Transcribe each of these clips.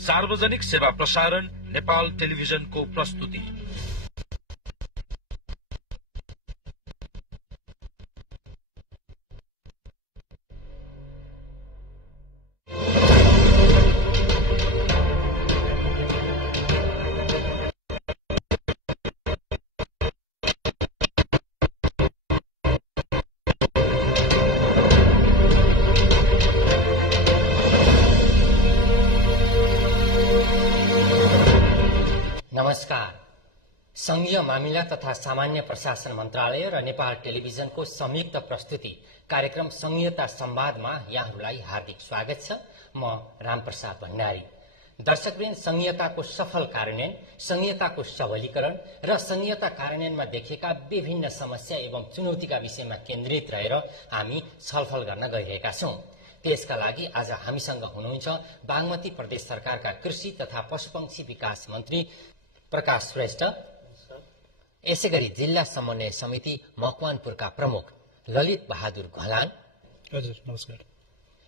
सार्वजनिक सेवा प्रसारण नेपाल टेलिभिजनको प्रस्तुति। नमस्कार। संघीय मामिला तथा सामान्य प्रशासन मन्त्रालय र नेपाल टेलिभिजनको संयुक्त प्रस्तुति कार्यक्रम संघीयता संवादमा यहाँहरूलाई हार्दिक स्वागत छ। म रामप्रसाद भण्डारी। दर्शकवृन्द, संघीयताको सफल कार्यान्वयन, संघीयताको सबलीकरण र संघीयता कार्यान्वयनमा देखिएका विभिन्न समस्या एवं चुनौतीका विषयमा केन्द्रित रहेर हामी छलफल गर्न गइरहेका छौं। त्यसका लागि आज हामीसँग हुनुहुन्छ बागमती प्रदेश सरकारका कृषि तथा पशुपक्षी विकास मन्त्री प्रकाश श्रेष्ठ, यसैगरी जिल्ला समन्वय समिति मकवानपुरका प्रमुख ललित बहादुर घलान, हजुर नमस्कार,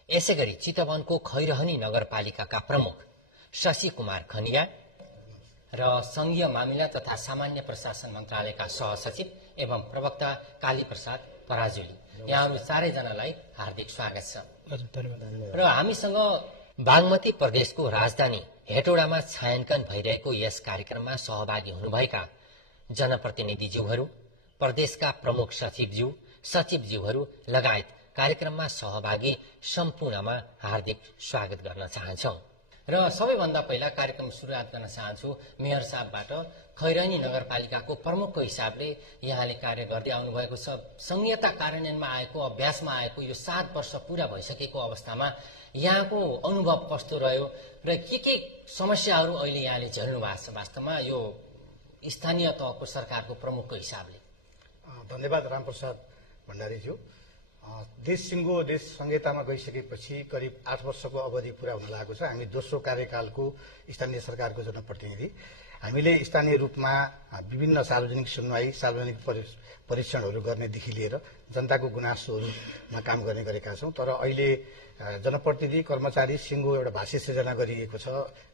यसैगरी चितवनको खैरहनी नगरपालिकाका प्रमुख शशि कुमार खनिया र संघीय मामिला तथा सामान्य प्रशासन मन्त्रालयका सहसचिव एवं प्रवक्ता काली प्रसाद पराजुली। यहाँहरू चारैजनालाई हार्दिक स्वागत छ। र हामीसँग बागमती प्रदेशको राजधानी हेटौडामा छायाङ्कन भइरहेको यस कार्यक्रममा सहभागी हुनुभएका जनप्रतिनिधिज्यूहरू, प्रदेशका प्रमुख सचिवज्यू, सचिवज्यूहरू लगायत कार्यक्रममा सहभागी सम्पूर्णमा हार्दिक स्वागत गर्न चाहन्छौं। र सबैभन्दा पहिला कार्यक्रम सुरुवात गर्न चाहन्छु मेयर साहबबाट। खैरनी नगरपालिकाको प्रमुखको हिसाबले यहाँले कार्य गर्दै आउनुभएको छ। संघीयता कार्यान्वयनमा आएको, अभ्यासमा आएको यो 7 वर्ष पूरा भइसकेको अवस्थामा यहाँको अनुभव कस्तो रह्यो र के समस्याहरू अहिले यहाँले झेल्नु भएको छ वास्तवमा यो स्थानीय तहको सरकारको प्रमुखको हिसाबले? धन्यवाद रामप्रसाद भण्डारीज्यू। देश सिंगो देश संहितामा गइसकेपछि करिब 8 वर्षको अवधि पूरा हुन लागेको छ। हामी दोस्रो कार्यकालको स्थानीय सरकारको जनप्रतिनिधि। हामीले स्थानीय रूपमा विभिन्न सार्वजनिक सुनवाई, सार्वजनिक परीक्षणहरू गर्नेदेखि लिएर जनताको गुनासोहरूमा काम गर्ने गरेका छौं। तर अहिले जनप्रतिनिधि कर्मचारी सिंगो एउटा भाषी सृजना गरिएको छ,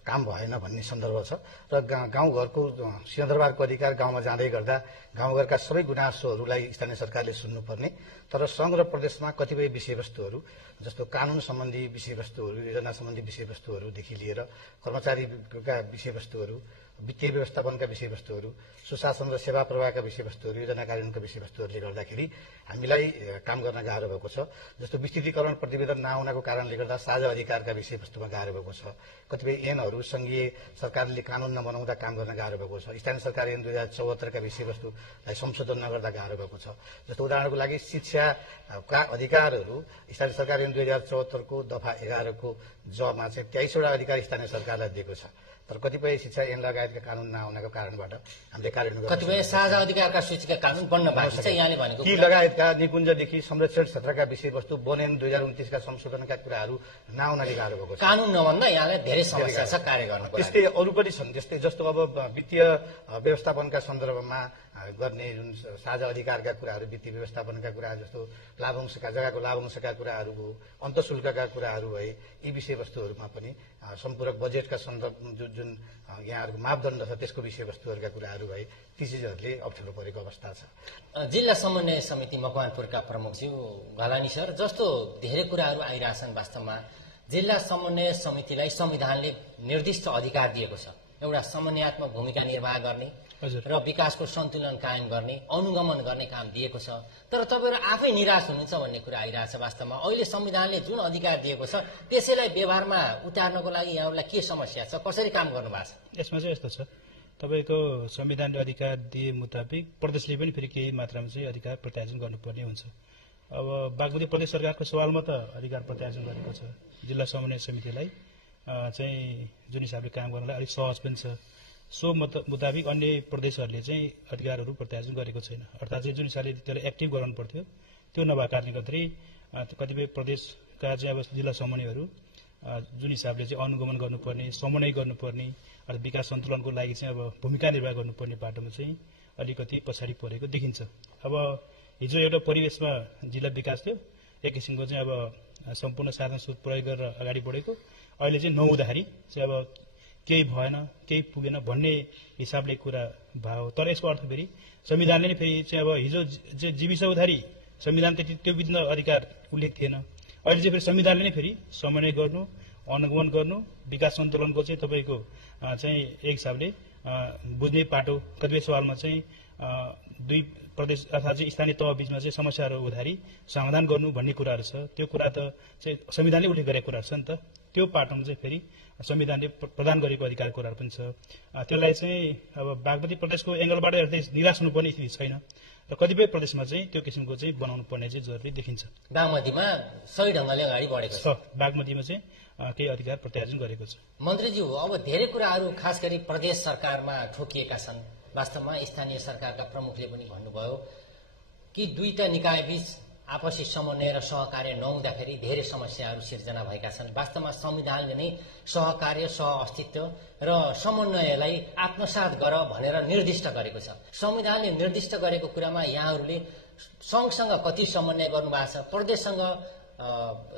काम भएन भन्ने सन्दर्भ छ र गाउँघरको सिंहदरबारको अधिकार गाउँमा जाँदै गर्दा गाउँघरका सबै गुनासोहरूलाई स्थानीय सरकारले सुन्नुपर्ने, तर संघ र प्रदेशमा कतिपय विषयवस्तुहरू जस्तो कानून सम्बन्धी विषयवस्तुहरू, योजना सम्बन्धी विषयवस्तुहरूदेखि लिएर कर्मचारीका विषयवस्तुहरू, वित्तीय व्यवस्थापनका विषयवस्तुहरू, सुशासन र सेवा प्रवाहका विषयवस्तुहरू, योजना कार्यान्वयनका विषयवस्तुहरूले गर्दाखेरि हामीलाई काम गर्न गाह्रो भएको छ। जस्तो विस्तृतीकरण प्रतिवेदन नआउनको कारणले गर्दा साझा अधिकारका विषयवस्तुमा गाह्रो भएको छ। कतिपय ऐनहरू संघीय सरकारले कानून नबनाउँदा काम गर्न गाह्रो भएको छ। स्थानीय सरकार ऐन 2074 का विषयवस्तुलाई संशोधन नगर्दा गाह्रो भएको छ। जस्तो उदाहरणको लागि शिक्षाका अधिकारहरू स्थानीय सरकार ऐन 2074 को दफा 11 को जमा चाहिँ 23 वटा अधिकार स्थानीय सरकारलाई दिएको छ। तर कतिपय शिक्षा ऐन लगायतका कानून नआउनको कारणबाट हामीले कार्यान्वयन गर्न कतिपय साझा अधिकारका सूचीका कानून बन्न बाँकी छ। यहाँले भनेको ती लगायतका निकुञ्जदेखि संरक्षण क्षेत्रका विषयवस्तु बनेन 2029 का संशोधनका कुराहरू नआउनाले गाह्रो भएको छ। कानून नभन्दा यहाँलाई धेरै समस्या छ कार्य गर्नको लागि। त्यस्तै अरू पनि छन्। जस्तो अब वित्तीय व्यवस्थापनका सन्दर्भमा गर्ने जुन साझा अधिकारका कुराहरू, वित्तीय व्यवस्थापनका कुराहरू जस्तो लाभांशका जग्गाको लाभांशका कुराहरू हो, अन्तशुल्कका कुराहरू भए, यी विषयवस्तुहरूमा पनि सम्पूरक बजेटका सन्दर्भ जुन यहाँहरूको मापदण्ड छ त्यसको विषयवस्तुहरूका कुराहरू भए ती चिजहरूले अप्ठ्यारो परेको अवस्था छ। जिल्ला समन्वय समिति मकवानपुरका प्रमुखज्यू घलानी सर, जस्तो धेरै कुराहरू आइरहेछन् वास्तवमा जिल्ला समन्वय समितिलाई संविधानले निर्दिष्ट अधिकार दिएको छ एउटा समन्वयात्मक भूमिका निर्वाह गर्ने र विकासको सन्तुलन कायम गर्ने, अनुगमन गर्ने काम दिएको छ। तर तपाईहरु आफै निराश हुनुहुन्छ भन्ने कुरा आइरहेछ। वास्तवमा अहिले संविधानले जुन अधिकार दिएको छ त्यसैलाई व्यवहारमा उतार्नको लागि यहाँहरूलाई के समस्या छ, कसरी काम गर्नु भएको छ? यसमा चाहिँ यस्तो छ, तपाईको संविधानले अधिकार दिए मुताबिक प्रदेशले पनि फेरि केही मात्रामा चाहिँ अधिकार प्रत्यार्जन गर्नुपर्ने हुन्छ। अब बागमती प्रदेश सरकारको सवालमा त अधिकार प्रत्यार्जन गरेको छ। जिल्ला समन्वय समितिलाई चाहिँ जुन हिसाबले काम गर्नलाई अलिक सहज पनि छ। सो मुताबिक अन्य प्रदेशहरूले चाहिँ अधिकारहरू प्रत्यार्जन गरेको छैन। अर्थात् चाहिँ जुन हिसाबले त्यसलाई एक्टिभ गराउनु पर्थ्यो त्यो नभएको कारणले गर्दाखेरि कतिपय प्रदेशका चाहिँ अब जिल्ला समन्वयहरू जुन हिसाबले चाहिँ अनुगमन गर्नुपर्ने, समन्वय गर्नुपर्ने, अर्थात् विकास सन्तुलनको लागि चाहिँ अब भूमिका निर्वाह गर्नुपर्ने बाटोमा चाहिँ अलिकति पछाडि परेको देखिन्छ। अब हिजो एउटा परिवेशमा जिल्ला विकास थियो, एक किसिमको चाहिँ अब सम्पूर्ण साधन स्रोत प्रयोग गरेर अगाडि बढेको, अहिले चाहिँ नहुँदाखेरि चाहिँ अब केही भएन, केही पुगेन भन्ने हिसाबले कुरा भयो। तर यसको अर्थ फेरि संविधानले नै फेरि चाहिँ अब हिजो जीविस उधारी संविधान त्यति त्यो बित्न अधिकार उल्लेख थिएन। अहिले चाहिँ फेरि संविधानले नै फेरि समन्वय गर्नु, अनुगमन गर्नु, विकास सन्तुलनको चाहिँ तपाईँको चाहिँ एक हिसाबले बुझ्ने पाटो कतिपय सवालमा चाहिँ दुई प्रदेश अथवा चाहिँ स्थानीय तह बीचमा चाहिँ समस्याहरू हुँदाखेरि समाधान गर्नु भन्ने कुराहरू छ। त्यो कुरा त चाहिँ संविधानले उल्लेख गरेको कुराहरू छ नि त। त्यो पाटोमा चाहिँ फेरि संविधानले प्रदान गरेको अधिकारको कुराहरू पनि छ। त्यसलाई चाहिँ अब बागमती प्रदेशको एङ्गलबाट हेर्दै निराश हुनुपर्ने स्थिति छैन र कतिपय प्रदेशमा चाहिँ त्यो किसिमको चाहिँ बनाउनु पर्ने चाहिँ जरुरी देखिन्छ। बागमतीमा सही ढङ्गले अगाडि बढेको छ। बागमतीमा चाहिँ केही अधिकार प्रत्यार्जन गरेको छ। मन्त्रीज्यू, अब धेरै कुराहरू खास गरी प्रदेश सरकारमा ठोकिएका छन्। वास्तवमा स्थानीय सरकारका प्रमुखले पनि भन्नुभयो कि दुईटा निकाय बीच आपसी समन्वय र सहकार्य नहुँदाखेरि धेरै समस्याहरू सिर्जना भएका छन्। वास्तवमा संविधानले नै सहकार्य, सहअस्तित्व र समन्वयलाई आत्मसात गर भनेर निर्दिष्ट गरेको छ। संविधानले निर्दिष्ट गरेको कुरामा यहाँहरूले संघसँग कति समन्वय गर्नुभएको छ, प्रदेशसँग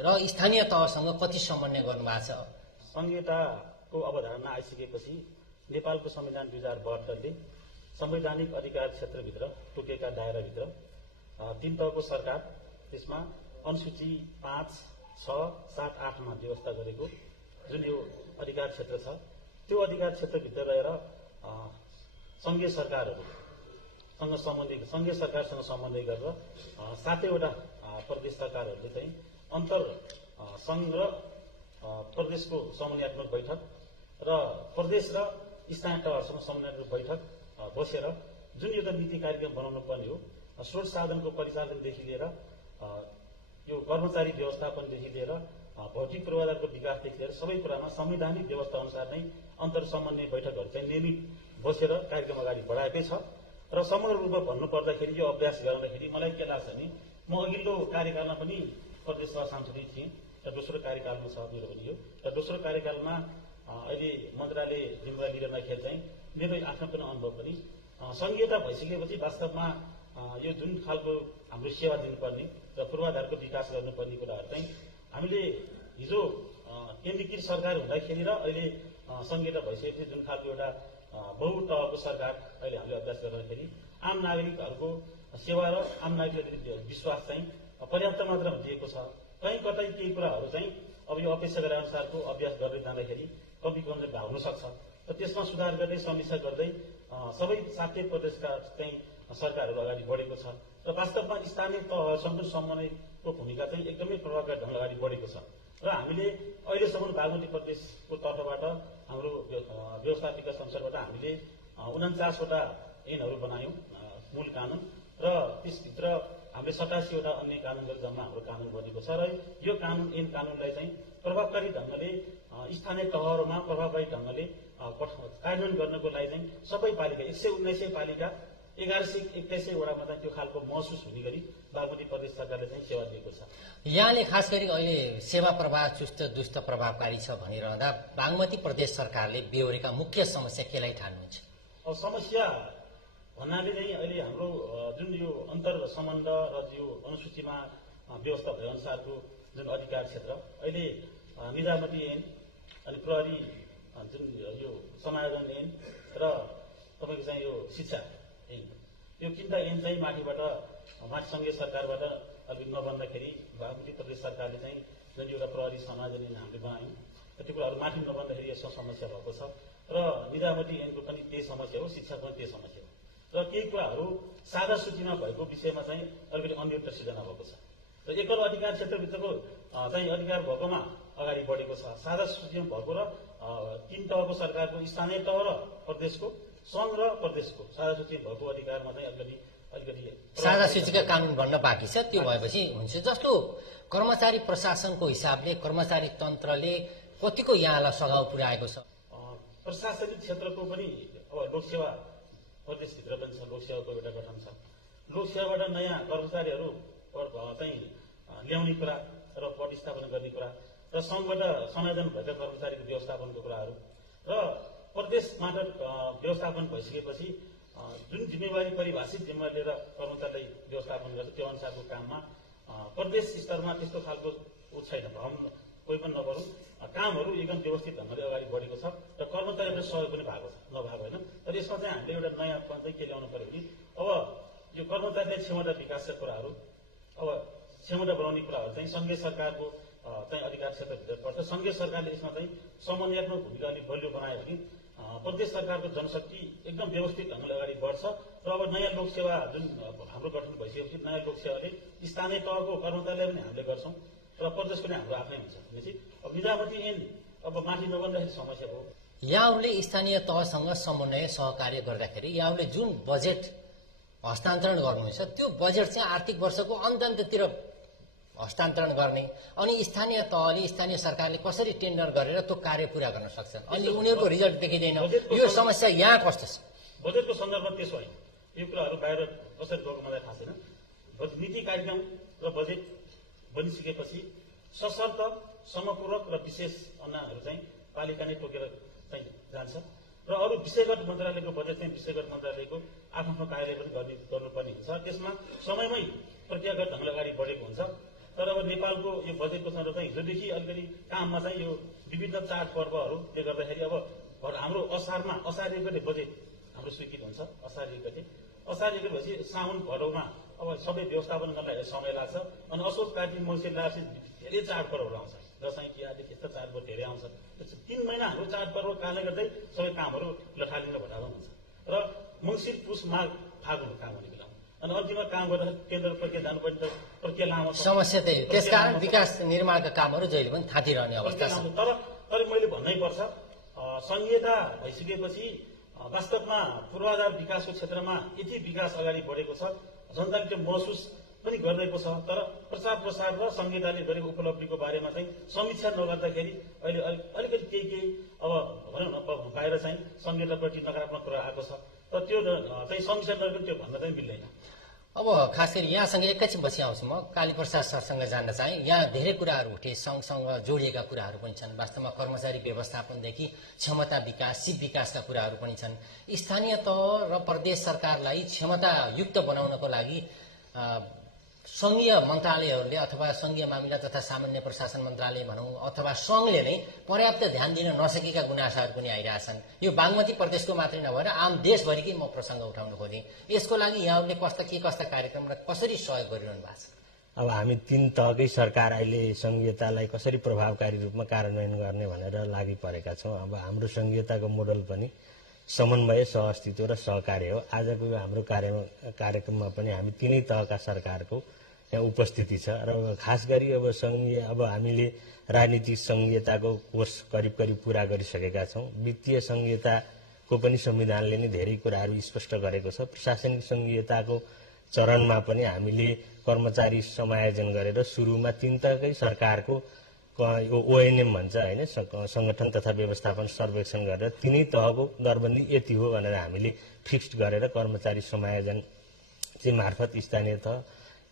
र स्थानीय तहसँग कति समन्वय गर्नुभएको छ? संहिताको अवधारणा आइसकेपछि नेपालको संविधान 2072ले संवैधानिक अधिकार क्षेत्रभित्र तोकेका दायराभित्र 3 तहको सरकार, त्यसमा अनुसूची 5, 6, 7, 8 मा व्यवस्था गरेको जुन यो अधिकार क्षेत्र छ, त्यो अधिकार क्षेत्रभित्र रहेर संघीय सरकारसँग समन्वय गरेर 7वटा प्रदेश सरकारहरूले चाहिँ अन्तर संघ र प्रदेशको समन्वयात्मक बैठक र प्रदेश र स्थानीय तहहरूसँग समन्वयात्मक बैठक बसेर जुन एउटा नीति कार्यक्रम बनाउनु पर्ने हो, स्रोत साधनको परिचालनदेखि लिएर यो कर्मचारी व्यवस्थापनदेखि लिएर भौतिक पूर्वाधारको विकासदेखि लिएर सबै कुरामा संवैधानिक व्यवस्था अनुसार नै अन्तर समन्वय बैठकहरू चाहिँ नियमित बसेर कार्यक्रम अगाडि बढाएकै छ। र समग्र रूपमा भन्नुपर्दाखेरि यो अभ्यास गर्दाखेरि मलाई के लाग्छ भने, म अघिल्लो कार्यकालमा पनि प्रदेश सभा सांसदै थिएँ र दोस्रो कार्यकालमा छ मेरो पनि यो, र दोस्रो कार्यकालमा अहिले मन्त्रालय जिम्मेवारी लिँदाखेरि चाहिँ मेरो आफ्नो पनि अनुभव पनि संघीयता भइसकेपछि वास्तवमा यो जुन खालको हाम्रो सेवा दिनुपर्ने र पूर्वाधारको विकास गर्नुपर्ने कुराहरू चाहिँ हामीले हिजो केन्द्रीकृत सरकार हुँदाखेरि र अहिले संघीयता भइसकेपछि जुन खालको एउटा बहुतहको सरकार अहिले हामीले अभ्यास गर्दाखेरि आम नागरिकहरूको सेवा र आम नागरिकहरूको विश्वास चाहिँ पर्याप्त मात्रामा दिएको छ। कहीँ कतै केही कुराहरू चाहिँ अब यो अपेक्षा गरे अनुसारको अभ्यास गर्दै जाँदाखेरि कमी कमजोरी हुन सक्छ र त्यसमा सुधार गर्दै समीक्षा गर्दै सबै 7 प्रदेशका चाहिँ सरकारहरू अगाडि बढेको छ र वास्तवमा स्थानीय तहहरूसँग समन्वयको भूमिका चाहिँ एकदमै प्रभावकारी ढङ्गले अगाडि बढेको छ। र हामीले अहिलेसम्म बागमती प्रदेशको तर्फबाट हाम्रो व्यवस्थापिका संसदबाट हामीले 49वटा ऐनहरू बनायौं, मूल कानून, र त्यसभित्र हामीले 87वटा अन्य कानूनहरू जम्मा हाम्रो कानून बनेको छ। र यो कानून ऐन कानूनलाई चाहिँ प्रभावकारी ढङ्गले स्थानीय तहहरूमा प्रभावकारी ढङ्गले कार्यान्वयन गर्नको लागि चाहिँ सबै पालिका 119 पालिका 1121 वडामा चाहिँ त्यो खालको महसुस हुने गरी बागमती प्रदेश सरकारले चाहिँ सेवा दिएको छ। यहाँले खास गरी अहिले सेवा प्रवाह चुस्त दुस्त प्रभावकारी छ भनिरहँदा बागमती प्रदेश सरकारले बेहोरेका मुख्य समस्या केलाई ठान्नुहुन्छ? अब समस्या भन्नाले नै अहिले हाम्रो जुन यो अन्तर सम्बन्ध र यो अनुसूचीमा व्यवस्था भए अनुसारको जुन अधिकार क्षेत्र अहिले निजामती ऐन अनि प्रहरी जुन यो समायोजन ऐन र तपाईको चाहिँ यो शिक्षा ऐन, यो 3टा ऐन चाहिँ माथि संघीय सरकारबाट अलिक नबन्दाखेरि बागमती प्रदेश सरकारले चाहिँ जुन एउटा प्रहरी समायोजन ऐन हामीले बनायौं, त्यो कुराहरू माथि नबन्दाखेरि यसो समस्या भएको छ। र निजामती ऐनको पनि त्यही समस्या हो, शिक्षाको पनि त्यही समस्या हो। र केही कुराहरू साझा सूचीमा भएको विषयमा चाहिँ अलिकति अन्यत्र सिर्जना भएको छ र एकल अधिकार क्षेत्रभित्रको चाहिँ अधिकार भएकोमा अगाडि बढेको छ। साझा सूचीमा भएको र 3 तहको सरकारको स्थानीय तह र प्रदेशको संघ र प्रदेशको साझा सूची भएको अधिकारमा चाहिँ अलिकति साझा सूचीका कानून बन्न बाँकी छ। त्यो भएपछि हुन्छ। जस्तो कर्मचारी प्रशासनको हिसाबले कर्मचारी तन्त्रले कतिको यहाँलाई सघाउ पुर्याएको छ? प्रशासनिक क्षेत्रको पनि अब लोकसेवा प्रदेशभित्र पनि छ, लोकसेवाको एउटा गठन छ। लोकसेवाबाट नयाँ कर्मचारीहरू चाहिँ ल्याउने कुरा र प्रतिस्थापन गर्ने कुरा र संघबाट समायोजन भएका कर्मचारीको व्यवस्थापनको कुराहरू र प्रदेशबाट व्यवस्थापन भइसकेपछि जुन जिम्मेवारी परिभाषित जिम्मेवारी लिएर कर्मचारीलाई व्यवस्थापन गर्छ त्यो अनुसारको काममा प्रदेश स्तरमा त्यस्तो खालको छैन, भ्रम कोही पनि नगरौँ, कामहरू एकदम व्यवस्थित ढङ्गले अगाडि बढेको छ र कर्मचारीहरूले सहयोग पनि भएको छ, नभएको होइन। तर यसमा चाहिँ हामीले एउटा नयाँपन चाहिँ के ल्याउनु पर्यो भने अब यो कर्मचारीले क्षमता विकासका कुराहरू, अब क्षमता बनाउने कुराहरू चाहिँ सङ्घीय सरकारको चाहिँ अधिकार क्षेत्रभित्र पर्छ। सङ्घीय सरकारले यसमा चाहिँ समन्वयात्मक भूमिका अलिक बलियो बनायो भने प्रदेश सरकारको जनशक्ति एकदम व्यवस्थित ढङ्गले अगाडि बढ्छ र अब नयाँ लोकसेवा जुन हाम्रो गठन भइसकेपछि नयाँ लोकसेवाले स्थानीय तहको कर्मचारीलाई पनि हामीले गर्छौँ र प्रदेश पनि हाम्रो आफ्नै हुन्छ भनेपछि अब निजामती ऐन अब माथि नबन्दाखेरि समस्या हो। यहाँहरूले स्थानीय तहसँग समन्वय सहकार्य गर्दाखेरि यहाँहरूले जुन बजेट हस्तान्तरण गर्नुहुन्छ त्यो बजेट चाहिँ आर्थिक वर्षको अन्त्यतिर हस्तान्तरण गर्ने अनि स्थानीय तहले स्थानीय सरकारले कसरी टेन्डर गरेर त्यो कार्य पूरा गर्न सक्छन् अनि उनीहरूको रिजल्ट देखिँदैन। यो समस्या यहाँ कस्तो छ? बजेटको सन्दर्भमा त्यसो होइन, यो कुराहरू बाहिर कसरी गएको मलाई थाहा छैन। नीति कार्यक्रम र बजेट बनिसकेपछि सशर्त समपूरक र विशेष अन्नाहरू चाहिँ पालिका नै तोकेर चाहिँ जान्छ र अरू विषयगत मन्त्रालयको बजेट चाहिँ विषयगत मन्त्रालयको आफ्नो कार्यालय पनि गर्नुपर्ने हुन्छ। त्यसमा समयमै प्रक्रियागत ढङ्गले अगाडि बढेको हुन्छ। तर अब नेपालको यो बजेटको सन्दर्भ चाहिँ हिजोदेखि अलिकति काममा चाहिँ यो विविध चाडपर्वहरूले गर्दाखेरि अब हाम्रो असार 1 गते बजेट हाम्रो स्वीकृत हुन्छ। असार 1 गते भएपछि साउन भदौमा अब सबै व्यवस्थापन गर्नलाई समय लाग्छ अनि असोज कार्तिक मङ्सिर लागेपछि धेरै चाडपर्वहरू आउँछ। दसैँ तिहारदेखि यस्ता चाडपर्व धेरै आउँछ। 3 महिना हाम्रो चाडपर्व कारणले गर्दै सबै कामहरू लथालिङ्ग भएर हुन्छ र मङ्सिर पुस माघ फागुन काम हुने बेला अनि अन्तिममा काम गर्दा केन्द्र प्रक्रिया जानुपर्ने प्रक्रिया लामो समस्या त्यही। त्यसकारण विकास निर्माणका कामहरू जहिले पनि थाँतिरहने अवस्था छ। तर मैले भन्नै पर्छ संहिता भइसकेपछि वास्तवमा पूर्वाधार विकासको क्षेत्रमा यति विकास अगाडि बढेको छ, जनताले त्यो महसुस पनि गरिरहेको छ। तर प्रचार प्रसार र संहिताले गरेको उपलब्धिको बारेमा चाहिँ समीक्षा नगर्दाखेरि अहिले अलिकति केही अब भनौँ न बाहिर चाहिँ संहिताप्रति नकारात्मक कुरा आएको छ र त्यो चाहिँ समीक्षा नगरी त्यो भन्न चाहिँ मिल्दैन। अब खास गरी यहाँसँग एकैछिन पछि आउँछु म कालीप्रसाद सरसँग जान्न चाहे। यहाँ धेरै कुराहरू उठे, सँगसँग जोडिएका कुराहरू पनि छन्। वास्तवमा कर्मचारी व्यवस्थापनदेखि क्षमता विकास, सिप विकासका कुराहरू पनि छन्। स्थानीय तह र प्रदेश सरकारलाई क्षमतायुक्त बनाउनको लागि संघीय मन्त्रालयहरूले अथवा संघीय मामिला तथा सामान्य प्रशासन मन्त्रालय भनौँ अथवा संघले नै पर्याप्त ध्यान दिन नसकेका गुनासाहरू पनि आइरहेछन्। यो बागमती प्रदेशको मात्रै नभएर आम देशभरिकै म प्रसङ्ग उठाउन खोजेँ। यसको लागि यहाँहरूले कस्ता कार्यक्रम र कसरी सहयोग गरिरहनु भएको छ? अब हामी 3 तहकै सरकार अहिले संघीयतालाई कसरी प्रभावकारी रूपमा कार्यान्वयन गर्ने भनेर लागि परेका छौँ। अब हाम्रो संघीयताको मोडल पनि समन्वय, सहअस्तित्व र सहकार्य हो। आजको हाम्रो कार्यक्रममा पनि हामी 3 तहका सरकारको यहाँ उपस्थिति छ र खास गरी अब हामीले राजनीतिक संघीयताको कोर्स करिब पूरा गरिसकेका छौँ। वित्तीय संघीयताको पनि संविधानले नै धेरै कुराहरू स्पष्ट गरेको छ। प्रशासनिक संघीयताको चरणमा पनि हामीले कर्मचारी समायोजन गरेर सुरुमा 3 तहकै सरकारको ओएनएम भन्छ होइन, संगठन तथा व्यवस्थापन सर्वेक्षण गरेर 3 तहको दरबन्दी यति हो भनेर हामीले फिक्स्ड गरेर कर्मचारी समायोजन चाहिँ मार्फत स्थानीय तह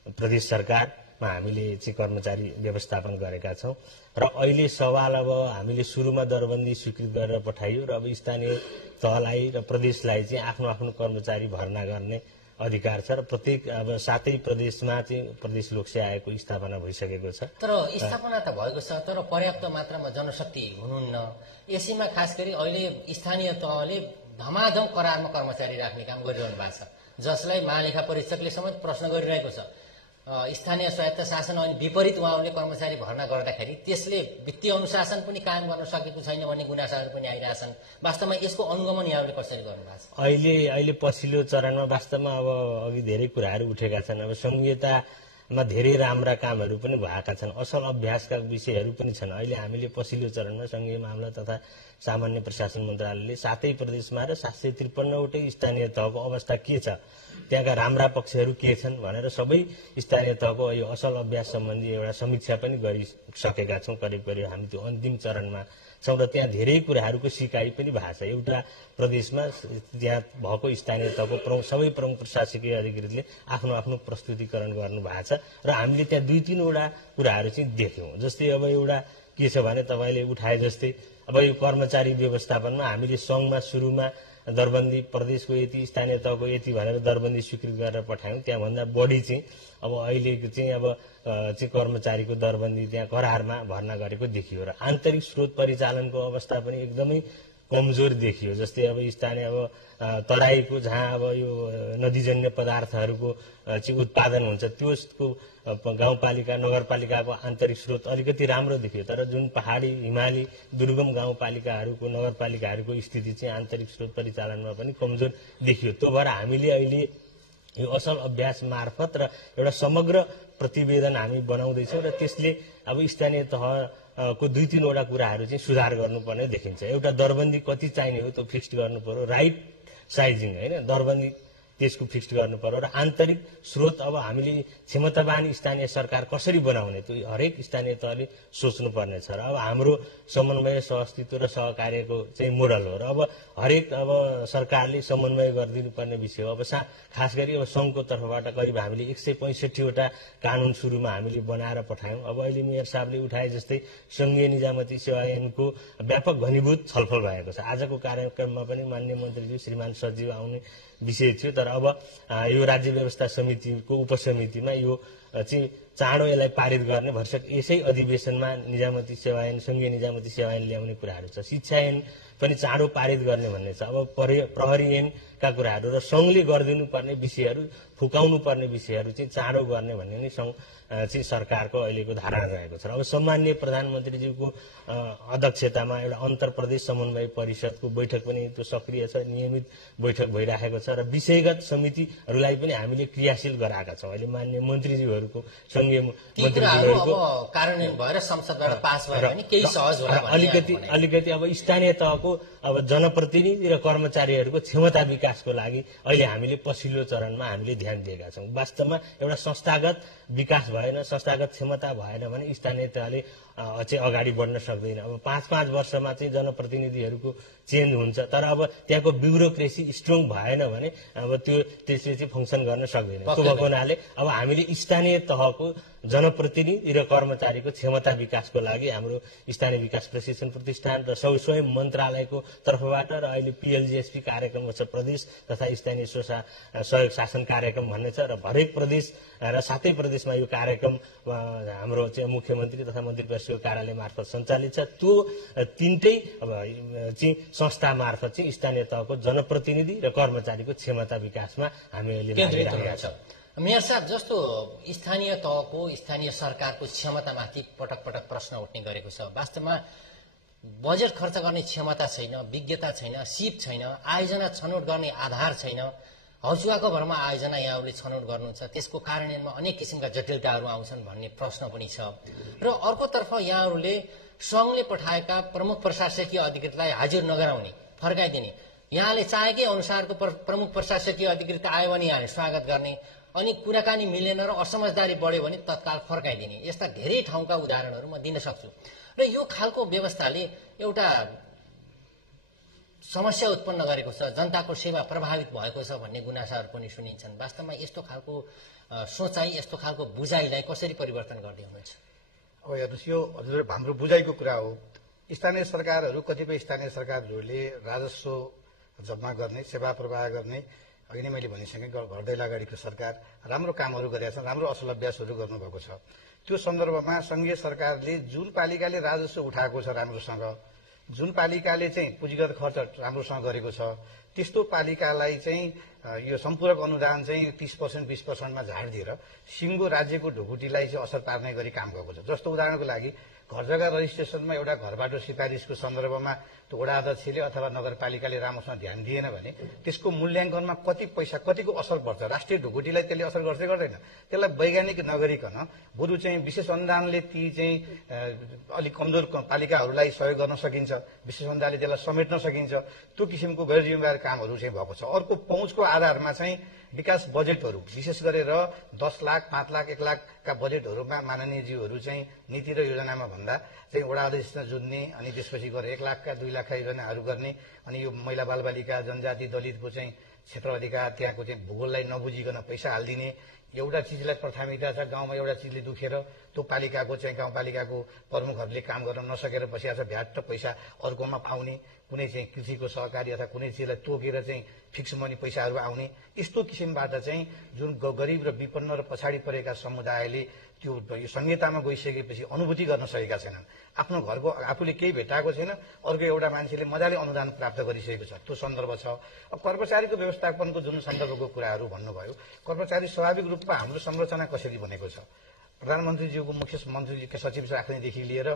प्रदेश सरकारमा हामीले चाहिँ कर्मचारी व्यवस्थापन गरेका छौँ र अहिले सवाल अब हामीले सुरुमा दरबन्दी स्वीकृत गरेर पठाइयो र अब स्थानीय तहलाई र प्रदेशलाई चाहिँ आफ्नो कर्मचारी भर्ना गर्ने अधिकार छ र प्रत्येक अब 7 प्रदेशमा चाहिँ प्रदेश लोकसेवा आयोगको स्थापना भइसकेको छ। तर स्थापना त भएको छ, तर पर्याप्त मात्रामा जनशक्ति हुनुहुन्न। यसैमा खास गरी अहिले स्थानीय तहले धमाधम करारमा कर्मचारी राख्ने काम गरिरहनु भएको छ, जसलाई महालेखा परीक्षकले समेत प्रश्न गरिरहेको छ। स्थानीय स्वायत्त शासन अनि विपरीत उहाँहरूले कर्मचारी भर्ना गर्दाखेरि त्यसले वित्तीय अनुशासन पनि कायम गर्न सकेको छैन भन्ने गुनासाहरू पनि आइरहेछन्। वास्तवमा यसको अनुगमन यहाँहरूले कसरी गर्नुभएको छ? अहिले पछिल्लो चरणमा वास्तवमा अब अघि धेरै कुराहरू उठेका छन्। अब संघीयतामा धेरै राम्रा कामहरू पनि भएका छन्, असल अभ्यासका विषयहरू पनि छन्। अहिले हामीले पछिल्लो चरणमा संघीय मामला तथा सामान्य प्रशासन मन्त्रालयले 7 प्रदेशमा र 753वटै स्थानीय तहको अवस्था के छ, त्यहाँका राम्रा पक्षहरू के छन् भनेर सबै स्थानीय तहको यो असल अभ्यास सम्बन्धी एउटा समीक्षा पनि गरिसकेका छौँ। करिब हामी त्यो अन्तिम चरणमा छौँ र त्यहाँ धेरै कुराहरूको सिकाइ पनि भएको छ। एउटा प्रदेशमा त्यहाँ भएको स्थानीय तहको सबै प्रमुख प्रशासकीय अधिकृतले आफ्नो प्रस्तुतिकरण गर्नु भएको छ र हामीले त्यहाँ 2-3 वटा कुराहरू चाहिँ देख्यौँ। जस्तै अब एउटा के छ भने तपाईँले उठाए जस्तै अब यो कर्मचारी व्यवस्थापनमा हामीले सङ्घमा सुरुमा दरबन्दी प्रदेशको यति स्थानीय तहको यति भनेर दरबन्दी स्वीकृत गरेर पठायौँ त्यहाँभन्दा बढी चाहिँ अब अहिलेको चाहिँ अब चाहिँ कर्मचारीको दरबन्दी त्यहाँ करारमा भर्ना गरेको देखियो र आन्तरिक स्रोत परिचालनको अवस्था पनि एकदमै कमजोर देखियो। जस्तै अब स्थानीय अब तराईको जहाँ अब यो नदीजन्य पदार्थहरूको चाहिँ उत्पादन हुन्छ त्यसको गाउँपालिका नगरपालिकाको आन्तरिक स्रोत अलिकति राम्रो देखियो, तर जुन पहाडी हिमाली दुर्गम गाउँपालिकाहरूको नगरपालिकाहरूको स्थिति चाहिँ आन्तरिक स्रोत परिचालनमा पनि कमजोर देखियो। त्यो भएर हामीले अहिले यो असल अभ्यास मार्फत र एउटा समग्र प्रतिवेदन हामी बनाउँदैछौँ र त्यसले अब स्थानीय तहको 2-3 कुराहरू चाहिँ सुधार गर्नुपर्ने देखिन्छ। एउटा दरबन्दी कति चाहिने हो त्यो फिक्स्ड गर्नु पर्यो, राइट साइजिङ होइन दरबन्दी त्यसको फिक्स्ड गर्नु पर्यो र आन्तरिक स्रोत अब हामीले क्षमतावान स्थानीय सरकार कसरी बनाउने त्यो हरेक स्थानीय तहले सोच्नुपर्ने छ र अब हाम्रो समन्वय सहअस्तित्व र सहकार्यको चाहिँ मोडल हो र अब हरेक अब सरकारले समन्वय गरिदिनु पर्ने विषय हो। अब खास गरी अब सङ्घको तर्फबाट करिब हामीले 165वटा कानुन सुरुमा हामीले बनाएर पठायौँ। अब अहिले मेयर साहबले उठाए जस्तै सङ्घीय निजामती सेवा ऐनको व्यापक घनीभूत छलफल भएको छ। आजको कार्यक्रममा पनि माननीय मन्त्रीज्यू श्रीमान सचिव आउने विषय थियो, तर अब यो राज्य व्यवस्था समितिको उपसमितिमा यो चाहिँ चाँडो यसलाई पारित गर्ने भरसक यसै अधिवेशनमा निजामती सेवा ऐन सङ्घीय निजामती सेवा ऐन ल्याउने कुराहरू छ। शिक्षा ऐन पनि चाँडो पारित गर्ने भन्ने छ। अब प्रहरी ऐनका कुराहरू र सङ्घले गरिदिनु पर्ने विषयहरू फुकाउनु पर्ने विषयहरू चाहिँ चाँडो गर्ने भन्ने नै सङ्घ चाहिँ सरकारको अहिलेको धारणा रहेको छ। अब सम्माननीय प्रधानमन्त्रीज्यूको अध्यक्षतामा एउटा अन्तर प्रदेश समन्वय परिषदको बैठक पनि त्यो सक्रिय छ, नियमित बैठक भइरहेको छ र विषयगत समितिहरूलाई पनि हामीले क्रियाशील गराएका छौँ। अहिले माननीय मन्त्रीज्यूहरूको सङ्घीय मन्त्रीज्यूहरूको कार्यान्वयन भएर संसदबाट पास भयो भने केही सहज होला। अलिकति अब स्थानीय तहको अब जनप्रतिनिधि र कर्मचारीहरूको क्षमता विकासको लागि अहिले हामीले पछिल्लो चरणमा हामीले ध्यान दिएका छौँ। वास्तवमा एउटा संस्थागत विकास भएन, संस्थागत क्षमता भएन भने स्थानीय तहले चाहिँ अगाडि बढ्न सक्दैन। अब 5-5 वर्षमा चाहिँ जनप्रतिनिधिहरूको चेन्ज हुन्छ, तर अब त्यहाँको ब्युरोक्रेसी स्ट्रङ भएन भने अब त्यसले चाहिँ फङ्सन गर्न सक्दैन। त्यो भएको हुनाले अब हामीले स्थानीय तहको जनप्रतिनिधि र कर्मचारीको क्षमता विकासको लागि हाम्रो स्थानीय विकास प्रशिक्षण प्रतिष्ठान र स्वयं मन्त्रालयको तर्फबाट र अहिले PLGSP कार्यक्रम छ, प्रदेश तथा स्थानीय सहयोग शासन कार्यक्रम भन्ने छ र हरेक प्रदेश र 7 प्रदेशमा यो कार्यक्रम हाम्रो चाहिँ मुख्यमन्त्री तथा मन्त्री परिषदको कार्यालय मार्फत सञ्चालित छ। त्यो तीनटै अब चाहिँ संस्था मार्फत चाहिँ स्थानीय तहको जनप्रतिनिधि र कर्मचारीको क्षमता विकासमा हामी अहिले लागिरहेका छौँ। मेयर साहब, जस्तो स्थानीय तहको स्थानीय सरकारको क्षमतामाथि पटक पटक प्रश्न उठ्ने गरेको छ। वास्तवमा बजेट खर्च गर्ने क्षमता छैन, विज्ञता छैन, सिप छैन, आयोजना छनौट गर्ने आधार छैन, हौसुवाको भरमा आयोजना यहाँहरूले छनौट गर्नुहुन्छ, त्यसको कार्यान्वयनमा अनेक किसिमका जटिलताहरू आउँछन् भन्ने प्रश्न पनि छ। र अर्कोतर्फ यहाँहरूले सङ्घले पठाएका प्रमुख प्रशासकीय अधिकृतलाई हाजिर नगराउने, फर्काइदिने, यहाँले चाहेकै अनुसारको प्रमुख प्रशासकीय अधिकृत आयो भने यहाँले स्वागत गर्ने, अनि कुराकानी मिलेन र असमझदारी बढ्यो भने तत्काल फर्काइदिने, यस्ता धेरै ठाउँका उदाहरणहरू म दिन सक्छु। र यो खालको व्यवस्थाले एउटा समस्या उत्पन्न गरेको छ, जनताको सेवा प्रभावित भएको छ भन्ने गुनासाहरू पनि सुनिन्छन्। वास्तवमा यस्तो खालको सोचाइ, यस्तो खालको बुझाइलाई कसरी परिवर्तन गर्दै हुनुहुन्छ? अब हेर्नुहोस्, यो हजुर हाम्रो बुझाइको कुरा हो। स्थानीय सरकारहरू, कतिपय स्थानीय सरकारहरूले राजस्व जम्मा गर्ने, सेवा प्रवाह गर्ने, अघि नै मैले भनिसकेँ घर दैलो अगाडिको सरकार राम्रो कामहरू गरेका छन्, राम्रो असल अभ्यासहरू गर्नुभएको छ। त्यो सन्दर्भमा सङ्घीय सरकारले जुन पालिकाले राजस्व उठाएको छ राम्रोसँग, जुन पालिकाले चाहिँ पुँजीगत खर्च राम्रोसँग गरेको छ, त्यस्तो पालिकालाई चाहिँ यो सम्पूरक अनुदान चाहिँ 30% 20%मा झाड दिएर सिङ्गो राज्यको ढुकुटीलाई चाहिँ असर पार्ने गरी काम गरेको छ। जस्तो उदाहरणको लागि घर जग्गा रजिस्ट्रेसनमा एउटा घरबाटो सिफारिसको सन्दर्भमा त्यो वडा अध्यक्षले अथवा नगरपालिकाले राम्रोसँग ध्यान दिएन भने त्यसको मूल्याङ्कनमा कति पैसा, कतिको असर पर्छ, राष्ट्रिय ढुकुटीलाई त्यसले असर गर्छ गर्दैन, त्यसलाई वैज्ञानिक नगरिकन बरु चाहिँ विशेष अनुदानले ती चाहिँ अलिक कमजोर पालिकाहरूलाई सहयोग गर्न सकिन्छ, विशेष अनुदानले त्यसलाई समेट्न सकिन्छ। त्यो किसिमको गैर जिम्मेवार कामहरू चाहिँ भएको छ। अर्को पहुँचको आधारमा चाहिँ विकास बजेटहरू विशेष गरेर 10 लाख, 5 लाख, 1 लाखका बजेटहरूमा माननीयज्यूहरू चाहिँ नीति र योजनामा भन्दा चाहिँ वडा अध्यक्षमा जुन्ने, अनि त्यसपछि गएर 1 लाखका 2 लाखका योजनाहरू गर्ने, अनि यो महिला बालबालिका, जनजाति, दलितको चाहिँ क्षेत्र अधिकार, त्यहाँको चाहिँ भूगोललाई नबुझिकन पैसा हालिदिने, एउटा चिजलाई प्राथमिकता छ, गाउँमा एउटा चिजले दुखेर त्यो पालिकाको चाहिँ गाउँपालिकाको प्रमुखहरूले काम गर्न नसकेर बसिया छ, भ्याट पैसा अर्कोमा पाउने, कुनै चाहिँ कृषिको सहकारी अथवा कुनै चिजलाई तोकेर चाहिँ फिक्स मनी पैसाहरू आउने, यस्तो किसिमबाट चाहिँ जुन गरिब र विपन्न र पछाडि परेका समुदायले त्यो संहितामा गइसकेपछि अनुभूति गर्न सकेका छैनन्। आफ्नो घरको आफूले केही भेटाएको छैन, अर्को एउटा मान्छेले मजाले अनुदान प्राप्त गरिसकेको छ, त्यो सन्दर्भ छ। अब कर्मचारीको व्यवस्थापनको जुन सन्दर्भको कुराहरू भन्नुभयो, कर्मचारी स्वाभाविक रूपमा हाम्रो संरचना कसरी बनेको छ, प्रधानमन्त्रीज्यूको मुख्य मन्त्रीका सचिव राख्नेदेखि लिएर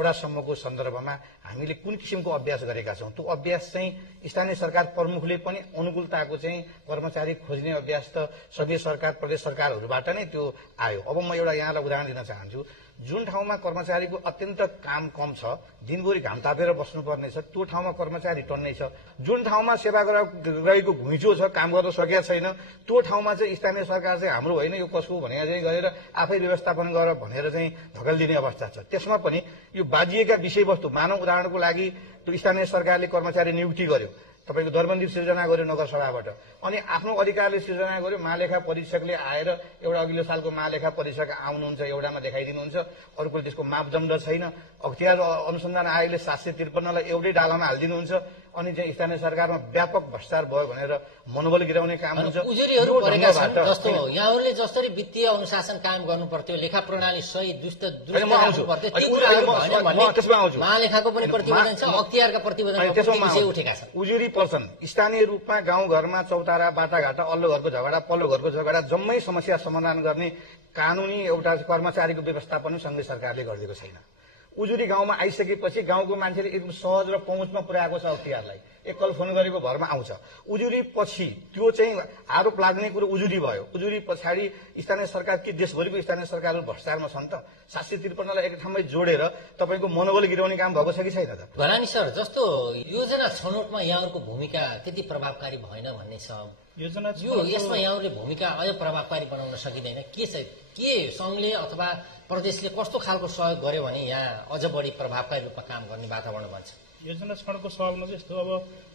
वडासम्मको सन्दर्भमा हामीले कुन किसिमको अभ्यास गरेका छौँ, त्यो अभ्यास चाहिँ स्थानीय सरकार प्रमुखले पनि अनुकूलताको चाहिँ कर्मचारी खोज्ने अभ्यास त सबै सरकार प्रदेश सरकारहरूबाट नै त्यो आयो। अब म एउटा यहाँलाई उदाहरण दिन चाहन्छु, जुन ठाउँमा कर्मचारीको अत्यन्त काम कम छ, दिनभरि घाम तापेर बस्नुपर्ने छ, त्यो ठाउँमा कर्मचारी टन्नै छ। जुन ठाउँमा सेवाग्राहीको घुइँचो छ, काम गर्न सकेका छैन, त्यो ठाउँमा चाहिँ स्थानीय सरकार चाहिँ हाम्रो होइन यो कसको भनेर चाहिँ गरेर आफै व्यवस्थापन गर भनेर चाहिँ धकल्दिने अवस्था छ। त्यसमा पनि यो बाजिएका विषयवस्तु, मानव उदाहरणको लागि त्यो स्थानीय सरकारले कर्मचारी नियुक्ति गर्यो, तपाईँको दरबन्दी सिर्जना गर्यो नगरसभाबाट, अनि आफ्नो अधिकारले सिर्जना गर्यो, महालेखा परीक्षकले आएर एउटा अघिल्लो सालको महालेखा परीक्षक आउनुहुन्छ, एउटामा देखाइदिनुहुन्छ, अर्को त्यसको मापदण्ड छैन, अख्तियार अनुसन्धान आयोगले 753लाई एउटै डालामा हालिदिनुहुन्छ, अनि चाहिँ स्थानीय सरकारमा व्यापक भ्रष्टाचार भयो भनेर मनोबल गिराउने काम हुन्छ। उजुरीहरू परेका छन्, जस्तो यहाँहरूले जसरी वित्तीय अनुशासन कायम गर्नु पर्थ्यो, लेखा प्रणाली सही दुरुस्त गर्नु पर्थ्यो, ती कुराहरू भएन भने महालेखाको पनि प्रतिवेदन छ, अख्तियारका प्रतिवेदन उठेका छन्। उजुरी पर्छन् स्थानीय रूपमा गाउँघरमा चौतारा बाटाघाटा, अल्लो घरको झगडा पल्लो घरको झगडा जम्मै समस्या समाधान गर्ने कानूनी एउटा कर्मचारीको व्यवस्थापन सङ्घीय सरकारले गरिदिएको छैन। उजुरी गाउँमा आइसकेपछि गाउँको मान्छेले एकदम सहज र पहुँचमा पुर्याएको छ अख्तियारलाई, एकल फोन गरेको भरमा आउँछ। उजुरी पछि त्यो चाहिँ आरोप लाग्ने कुरो उजुरी भयो, उजुरी पछाडि स्थानीय सरकार के देशभरिको स्थानीय सरकारहरू भ्रष्टाचारमा छन् त? 753लाई एक ठाउँमै जोडेर तपाईँको मनोबल गिराउने काम भएको छ कि छैन त? भरानी सर, जस्तो योजना छनौटमा यहाँहरूको भूमिका त्यति प्रभावकारी भएन भन्ने छ, यसमा यहाँहरूले भूमिका अझ प्रभावकारी बनाउन सकिँदैन के छ? के सङ्घले अथवा प्रदेशले कस्तो खालको सहयोग गर्यो भने यहाँ अझ बढी प्रभावकारी रूपमा काम गर्ने वातावरण बन्छ? योजना छनौटको सवालमा चाहिँ यस्तो, अब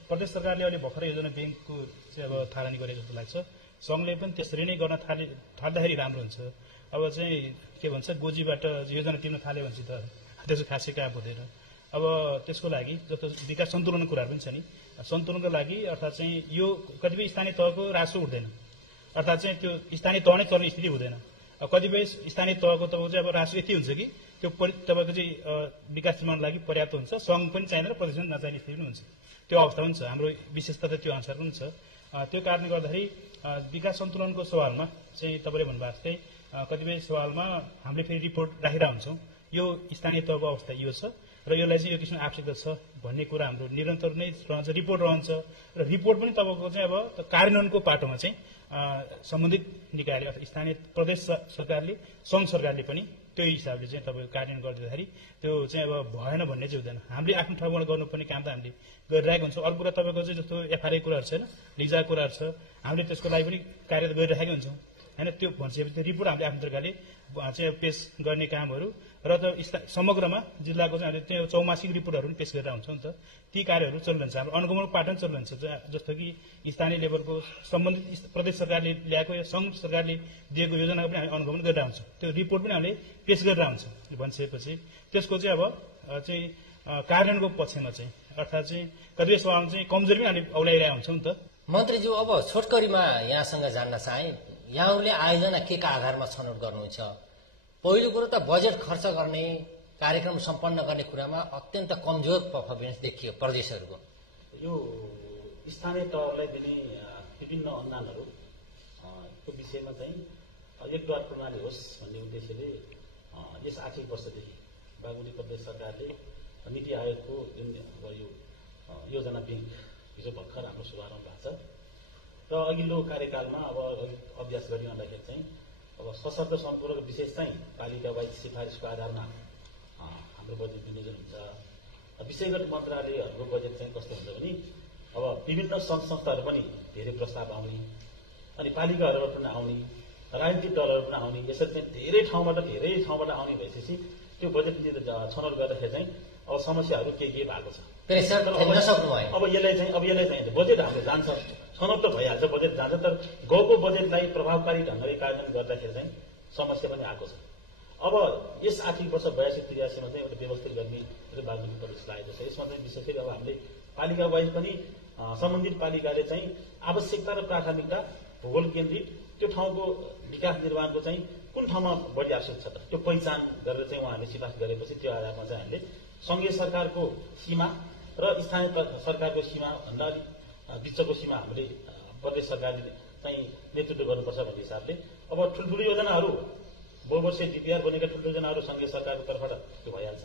प्रदेश सरकारले अहिले भर्खरै योजना ब्याङ्कको चाहिँ अब थालनी गरे जस्तो लाग्छ, सङ्घले पनि त्यसरी नै गर्न थाल्दाखेरि राम्रो हुन्छ। अब चाहिँ के भन्छ, गोजीबाट योजना तिर्न थाल्यो भने चाहिँ त त्यसको खासै काम हुँदैन। अब त्यसको लागि जस्तो विकास सन्तुलनको कुराहरू पनि छ नि, सन्तुलनको लागि अर्थात् चाहिँ यो कतिपय स्थानीय तहको रासो उठ्दैन, अर्थात् चाहिँ त्यो स्थानीय तह नै चल्ने स्थिति हुँदैन। कतिपय स्थानीय तहको तपाईँको चाहिँ अब रासो यति हुन्छ कि त्यो तपाईँको चाहिँ विकास निर्माणको लागि पर्याप्त हुन्छ, सङ्घ पनि चाहिँदैन, प्रदेश पनि नचाहिने स्थिति पनि हुन्छ। त्यो अवस्था पनि छ, हाम्रो विशेषता त त्यो अनुसार पनि छ। त्यो कारणले गर्दाखेरि विकास सन्तुलनको सवालमा चाहिँ तपाईँले भन्नुभएको जस्तै कतिपय सवालमा हामीले फेरि रिपोर्ट राखिरहेको हुन्छौँ, यो स्थानीय तहको अवस्था यो छ र यसलाई चाहिँ यो किसिम आवश्यकता छ भन्ने कुरा हाम्रो निरन्तर नै रहन्छ, रिपोर्ट रहन्छ। र रिपोर्ट पनि तपाईँको चाहिँ अब कार्यान्वयनको पाटोमा चाहिँ सम्बन्धित निकायले अथवा स्थानीय प्रदेश सरकारले सङ्घ सरकारले पनि त्यो हिसाबले चाहिँ तपाईँको कार्यान्वयन गर्दाखेरि त्यो चाहिँ अब भएन भन्ने चाहिँ हुँदैन। हामीले आफ्नो ठाउँबाट गर्नुपर्ने काम त हामीले गरिरहेको हुन्छौँ। अर्को कुरा तपाईँको चाहिँ जस्तो एफआरआई कुराहरू छैन, रिजाको कुराहरू छ, हामीले त्यसको लागि पनि कार्य गरिरहेकै हुन्छौँ होइन। त्यो भनिसकेपछि रिपोर्ट हामीले आफ्नो तरिकाले चाहिँ पेश गर्ने कामहरू र त समग्रमा जिल्लाको चाहिँ हामीले त्यो चौमासिक रिपोर्टहरू पनि पेश गरेर हुन्छ नि त, ती कार्यहरू चलिरहन्छ। हाम्रो अनुगमन पाटन चलिरहन्छ, जस्तो कि स्थानीय लेभलको सम्बन्धित प्रदेश सरकारले ल्याएको या सङ्घ सरकारले दिएको योजनाको पनि हामी अनुगमन गरेर हुन्छ, त्यो रिपोर्ट पनि हामीले पेश गरेर हुन्छ। भनिसकेपछि त्यसको चाहिँ अब चाहिँ कार्यान्वयनको पक्षमा चाहिँ अर्थात् चाहिँ कतिपय सवालमा चाहिँ कमजोरी पनि हामीले औलाइरहेका हुन्छौँ नि त। मन्त्रीज्यू, अब छोटकरीमा यहाँसँग जान्न चाहे, यहाँहरूले आयोजना के का आधारमा छनौट गर्नुहुन्छ? पहिलो कुरो त बजेट खर्च गर्ने, कार्यक्रम सम्पन्न गर्ने कुरामा अत्यन्त कमजोर पर्फर्मेन्स देखियो प्रदेशहरूको। यो स्थानीय तहलाई दिने विभिन्न अनुदानहरूको विषयमा चाहिँ एकद्वार प्रणाली होस् भन्ने उद्देश्यले यस आर्थिक वर्षदेखि बागमती प्रदेश सरकारले नीति आयोगको जुन यो योजना ब्याङ्क हिजो भर्खर हाम्रो शुभारम्भ भएको छ र अघिल्लो कार्यकालमा अब अभ्यास गरिरहँदाखेरि चाहिँ अब सशर्त सम्पूर्ण विशेष चाहिँ पालिका वाइज सिफारिसको आधारमा हाम्रो बजेट विनियोजन हुन्छ। विषयगत मन्त्रालयहरूको बजेट चाहिँ कस्तो हुन्छ भने अब विभिन्न सङ्घ संस्थाहरू पनि धेरै प्रस्ताव आउने, अनि पालिकाहरूबाट पनि आउने, राजनीतिक दलहरू पनि आउने, यसरी चाहिँ धेरै ठाउँबाट आउने भएपछि त्यो बजेट छनौट गर्दाखेरि चाहिँ अब समस्याहरू के भएको छ। अब यसलाई चाहिँ बजेट हाम्रो जान्छ छनौट त भइहाल्छ, बजेट जान्छ, तर गएको बजेटलाई प्रभावकारी ढङ्गले कार्यान्वयन गर्दाखेरि चाहिँ समस्या पनि आएको छ। अब यस आर्थिक वर्ष 82-83 मा चाहिँ एउटा व्यवस्थित गर्ने बागमती प्रदेश लागेको छ। यसमा चाहिँ विशेष गरी अब हामीले पालिका वाइज पनि सम्बन्धित पालिकाले चाहिँ आवश्यकता र प्राथमिकता भूगोल केन्द्रित त्यो ठाउँको विकास निर्माणको चाहिँ कुन ठाउँमा बढी आवश्यक छ त त्यो पहिचान गरेर चाहिँ उहाँहरूले सिफारिस गरेपछि त्यो आधारमा चाहिँ हामीले सङ्घीय सरकारको सीमा र स्थानीय सरकारको सीमा भन्दा अलिक बिचको सीमा हामीले प्रदेश सरकारले चाहिँ नेतृत्व गर्नुपर्छ भन्ने हिसाबले अब ठुल्ठुलो योजनाहरू बहुवर्षीय डिपिआर बनेका ठुल्ठुलो योजनाहरू सङ्घीय सरकारको तर्फबाट त्यो भइहाल्छ।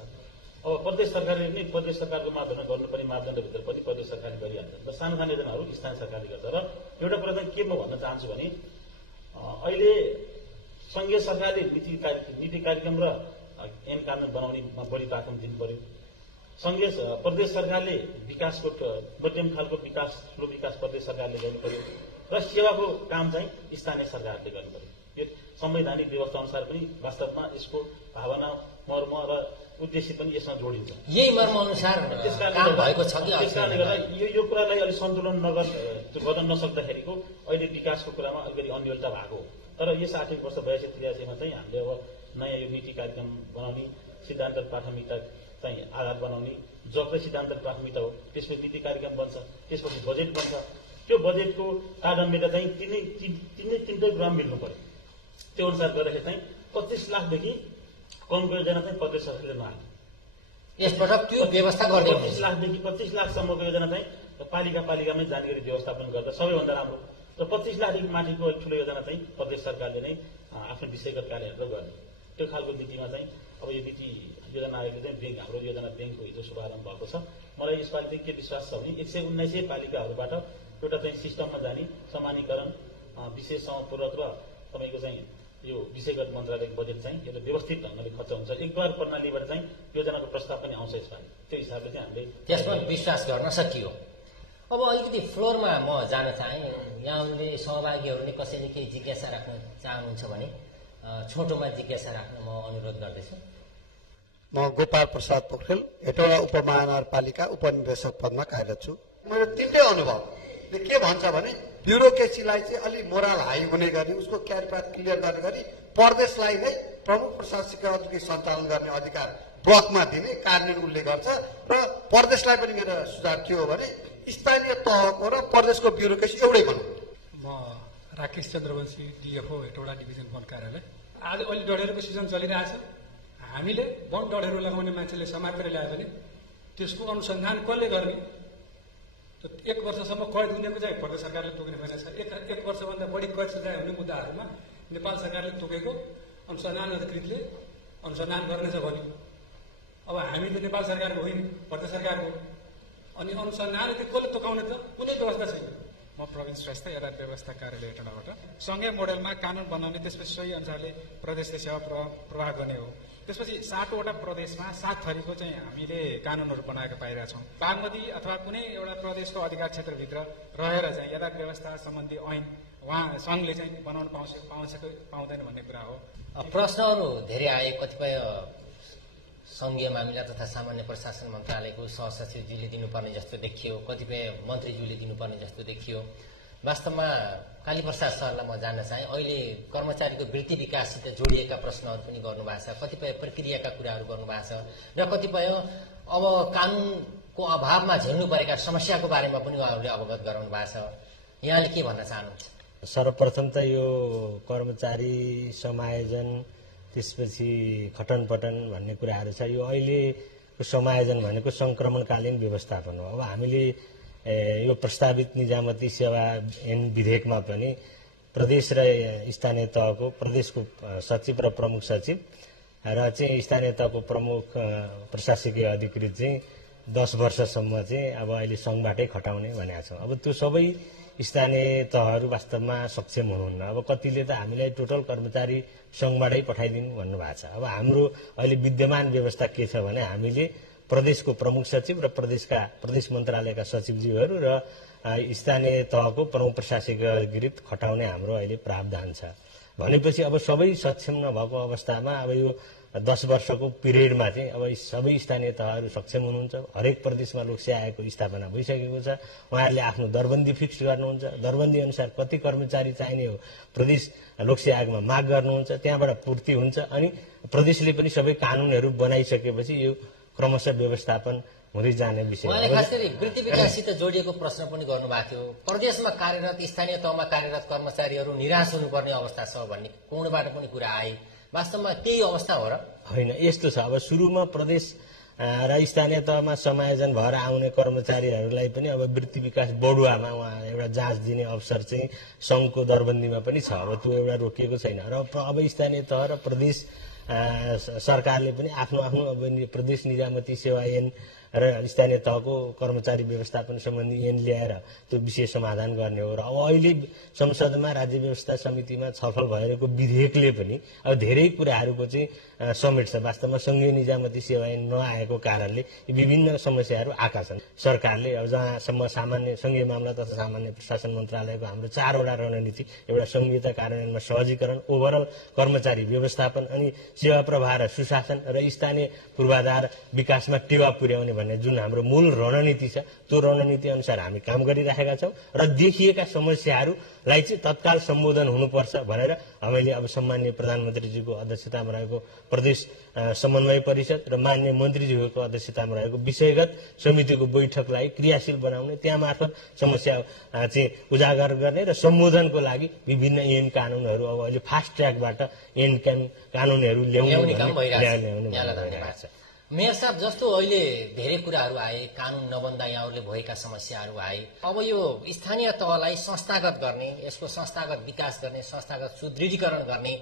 अब प्रदेश सरकारले पनि प्रदेश सरकारको माध्यममा गर्नुपर्ने मापदण्डभित्र पनि प्रदेश सरकारले गरिहाल्छ र सानो सानो योजनाहरू स्थानीय सरकारले गर्छ। र एउटा कुरा चाहिँ के म भन्न चाहन्छु भने अहिले सङ्घीय सरकारले नीति कार्यक्रम र ऐन कानुन बनाउनेमा बढी प्राथमिकता दिनु पर्यो। प्रदेश सरकारले विकासको मध्यम खालको विकास ठुलो विकास प्रदेश सरकारले गर्नु पर्यो र सेवाको काम चाहिँ स्थानीय सरकारले गर्नु पर्यो। यो संवैधानिक व्यवस्था अनुसार पनि वास्तवमा यसको भावना मर्म र उद्देश्य पनि यसमा जोडिन्छ। यही मर्म अनुसार काम भएको छ कि त्यसकारणले गर्दा यो कुरालाई अलि सन्तुलन गर्न नसक्दाखेरिको अहिले विकासको कुरामा अलिकति अन्यलता भएको हो। तर यस आर्थिक वर्ष 82-83 मा चाहिँ हामीले अब नयाँ यो नीति कार्यक्रम बनाउने, सिद्धान्त प्राथमिकता चाहिँ आधार बनाउने, जसले सिद्धान्त प्राथमिकता हो त्यसपछि नीति कार्यक्रम बन्छ, त्यसपछि बजेट बन्छ। त्यो बजेटको कार्यान्वयनता चाहिँ तिनटै कुरामा मिल्नु पर्यो। त्यो अनुसार गर्दाखेरि चाहिँ 25 लाखदेखि कमको योजना चाहिँ प्रदेश सरकारले नहाल्ने, यसपटक त्यो व्यवस्था गर्दै 25 लाखदेखि 25 लाखसम्मको योजना चाहिँ पालिकामै जानकारी व्यवस्थापन गर्दा सबैभन्दा राम्रो र 25 लाखदेखि माथिको ठुलो योजना चाहिँ प्रदेश सरकारले नै आफ्नो विषयगत कार्यहरू गर्ने। त्यो खालको नीतिमा चाहिँ अब यो नीति योजना आयोगले चाहिँ ब्याङ्क हाम्रो योजना ब्याङ्कको हिजो शुभारम्भ भएको छ। मलाई यसपालि चाहिँ के विश्वास छ भने 119 पालिकाहरूबाट एउटा चाहिँ सिस्टममा जाने समानीकरण विशेष समपूरक र तपाईँको चाहिँ यो विषयगत मन्त्रालयको बजेट चाहिँ यो व्यवस्थित ढङ्गले खर्च हुन्छ। एकद्वार प्रणालीबाट चाहिँ योजनाको प्रस्ताव पनि आउँछ यसपालि। त्यो हिसाबले चाहिँ हामीले त्यसमा विश्वास गर्न सकियो। अब अलिकति फ्लोरमा म जान चाहेँ, यहाँले सहभागीहरूले कसैले केही जिज्ञासा राख्न चाहनुहुन्छ भने छोटोमा जिज्ञासा राख्न म अनुरोध गर्दैछु। म गोपाल प्रसाद पोखरेल हेटौडा उपमहानगरपालिका उपनिर्देशक पदमा कार्यरत छु। मेरो तिनटै अनुभवले के भन्छ भने ब्युरोक्रेसीलाई चाहिँ अलि मोरल हाई हुने गरी उसको क्यारिपात क्लियर गर्ने गरी प्रदेशलाई नै प्रमुख प्रशासकीय अधिकारी सञ्चालन गर्ने अधिकार ब्लकमा दिने कार्यान्वयन उसले गर्छ। र प्रदेशलाई पनि मेरो सुझाव के हो भने स्थानीय तहको र प्रदेशको ब्युरोक्रेसी एउटै बनाउनु। म राकेश चन्द्रवंशी डिएफओ हेटौडा डिभिजन वन कार्यालय। आज अहिले डढेरोको सिजन चलिरहेछ। हामीले वन डढेरो लगाउने मान्छेले समातेर ल्यायो भने त्यसको अनुसन्धान कसले गर्ने? एक वर्षसम्म कैद हुनेको चाहिँ प्रदेश सरकारले तोक्ने भएन छ। एक वर्षभन्दा बढी कैद सजाय हुने मुद्दाहरूमा नेपाल सरकारले तोकेको अनुसन्धान अधिकृतले अनुसन्धान गर्नेछ भने अब हामी त नेपाल सरकारको होइन, प्रदेश सरकारको, अनि अनुसन्धान कसले तोकाउने त? कुनै व्यवस्था छैन। म प्रवीण श्रेष्ठ यदार्थ व्यवस्था कार्यालय हेटौडाबाट। सँगै मोडेलमा कानुन बनाउने, त्यसपछि सोही अनुसारले प्रदेशले सेवा प्रवाह गर्ने हो। त्यसपछि 7वटा प्रदेशमा 7 थरीको चाहिँ हामीले कानुनहरू बनाएको पाइरहेछौँ। बागमती अथवा कुनै एउटा प्रदेशको अधिकार क्षेत्रभित्र रहेर चाहिँ यदार्थ व्यवस्था सम्बन्धी ऐन उहाँ सङ्घले चाहिँ बनाउन पाउँछ कि पाउँदैन भन्ने कुरा हो। प्रश्नहरू धेरै आए। कतिपय सङ्घीय मामिला तथा सामान्य प्रशासन मन्त्रालयको सहसचिवज्यूले दिनुपर्ने जस्तो देखियो, कतिपय मन्त्रीज्यूले दिनुपर्ने जस्तो देखियो। वास्तवमा कालीप्रसाद सरलाई म जान्न चाहेँ, अहिले कर्मचारीको वृत्ति विकाससित जोडिएका प्रश्नहरू पनि गर्नुभएको छ, कतिपय प्रक्रियाका कुराहरू गर्नुभएको छ र कतिपय अब कानुनको अभावमा झेल्नु परेका समस्याको बारेमा पनि उहाँहरूले अवगत गराउनु भएको छ। यहाँले के भन्न चाहनुहुन्छ? सर्वप्रथम त यो कर्मचारी समायोजन, त्यसपछि खटनपटन भन्ने कुराहरू छ। यो अहिलेको समायोजन भनेको सङ्क्रमणकालीन व्यवस्थापन हो। अब हामीले यो प्रस्तावित निजामती सेवा ऐन विधेयकमा पनि प्रदेश र स्थानीय तहको प्रदेशको सचिव र प्रमुख सचिव र चाहिँ स्थानीय तहको प्रमुख प्रशासकीय अधिकृत चाहिँ 10 वर्षसम्म चाहिँ अब अहिले सङ्घबाटै खटाउने भनेको छ। अब त्यो सबै स्थानीय तहहरू वास्तवमा सक्षम हुनुहुन्न। अब कतिले त हामीलाई टोटल कर्मचारी सङ्घबाटै पठाइदिनु भन्नुभएको छ। अब हाम्रो अहिले विद्यमान व्यवस्था के छ भने हामीले प्रदेशको प्रमुख सचिव र प्रदेश मन्त्रालयका सचिवज्यूहरू र स्थानीय तहको प्रमुख प्रशासकीय अधिकृत खटाउने हाम्रो अहिले प्रावधान छ। भनेपछि अब सबै सक्षम नभएको अवस्थामा अब यो 10 वर्षको पिरियडमा चाहिँ अब सबै स्थानीय तहहरू सक्षम हुनुहुन्छ। हरेक प्रदेशमा लोकसेवा आयोगको स्थापना भइसकेको छ। उहाँहरूले आफ्नो दरबन्दी फिक्स गर्नुहुन्छ। दरबन्दी अनुसार कति कर्मचारी चाहिने हो प्रदेश लोकसेवा आयोगमा माग गर्नुहुन्छ, त्यहाँबाट पूर्ति हुन्छ। अनि प्रदेशले पनि सबै कानुनहरू बनाइसकेपछि यो क्रमशः व्यवस्थापन हुँदै जाने विषय हो। उहाँले खास गरी वृत्ति विकाससित जोडिएको प्रश्न पनि गर्नुभएको थियो। प्रदेशमा कार्यरत स्थानीय तहमा कार्यरत कर्मचारीहरू निराश हुनुपर्ने अवस्था छ भन्ने कोणबाट पनि कुरा आए। वास्तवमा त्यही अवस्था हो र? होइन, यस्तो छ। अब सुरुमा प्रदेश र स्थानीय तहमा समायोजन भएर आउने कर्मचारीहरूलाई पनि अब वृत्ति विकास बढुवामा उहाँ एउटा जाँच दिने अवसर चाहिँ सङ्घको दरबन्दीमा पनि छ। अब त्यो एउटा रोकिएको छैन र अब स्थानीय तह र प्रदेश सरकारले पनि आफ्नो आफ्नो अब प्रदेश निजामती सेवा ऐन र स्थानीय तहको कर्मचारी व्यवस्थापन सम्बन्धी ऐन ल्याएर त्यो विषय समाधान गर्ने हो। र अब अहिले संसदमा राज्य व्यवस्था समितिमा छलफल भइरहेको विधेयकले पनि अब धेरै कुराहरूको चाहिँ समेट्छ। वास्तवमा संघीय निजामती सेवा ऐन नआएको कारणले विभिन्न समस्याहरू आएका छन्। सरकारले अब जहाँसम्म सामान्य संघीय मामला तथा सामान्य प्रशासन मन्त्रालयको हाम्रो 4वटा रणनीति, एउटा संहिता कार्यान्वयनमा सहजीकरण, ओभरअल कर्मचारी व्यवस्थापन, अनि सेवा प्रवाह र सुशासन र स्थानीय पूर्वाधार विकासमा टेवा पुर्याउने भन्ने जुन हाम्रो मूल रणनीति छ, त्यो रणनीति अनुसार हामी काम गरिराखेका छौँ र देखिएका समस्याहरूलाई चाहिँ तत्काल सम्बोधन हुनुपर्छ भनेर हामीले अब सम्माननीय प्रधानमन्त्रीजीको अध्यक्षतामा रहेको प्रदेश समन्वय परिषद र माननीय मन्त्रीज्यूको अध्यक्षतामा रहेको विषयगत समितिको बैठकलाई क्रियाशील बनाउने, त्यहाँ मार्फत समस्या चाहिँ उजागर गर्ने र सम्बोधनको लागि विभिन्न ऐन कानुनहरू अब अहिले फास्ट ट्र्याकबाट ऐन कानुनहरू ल्याउने काम भइरहेको छ। मेयर साहब, जस्तो अहिले धेरै कुराहरू आए, कानुन नबन्दा यहाँहरूले भएका समस्याहरू आए। अब यो स्थानीय तहलाई संस्थागत गर्ने, यसको संस्थागत विकास गर्ने, संस्थागत सुदृढीकरण गर्ने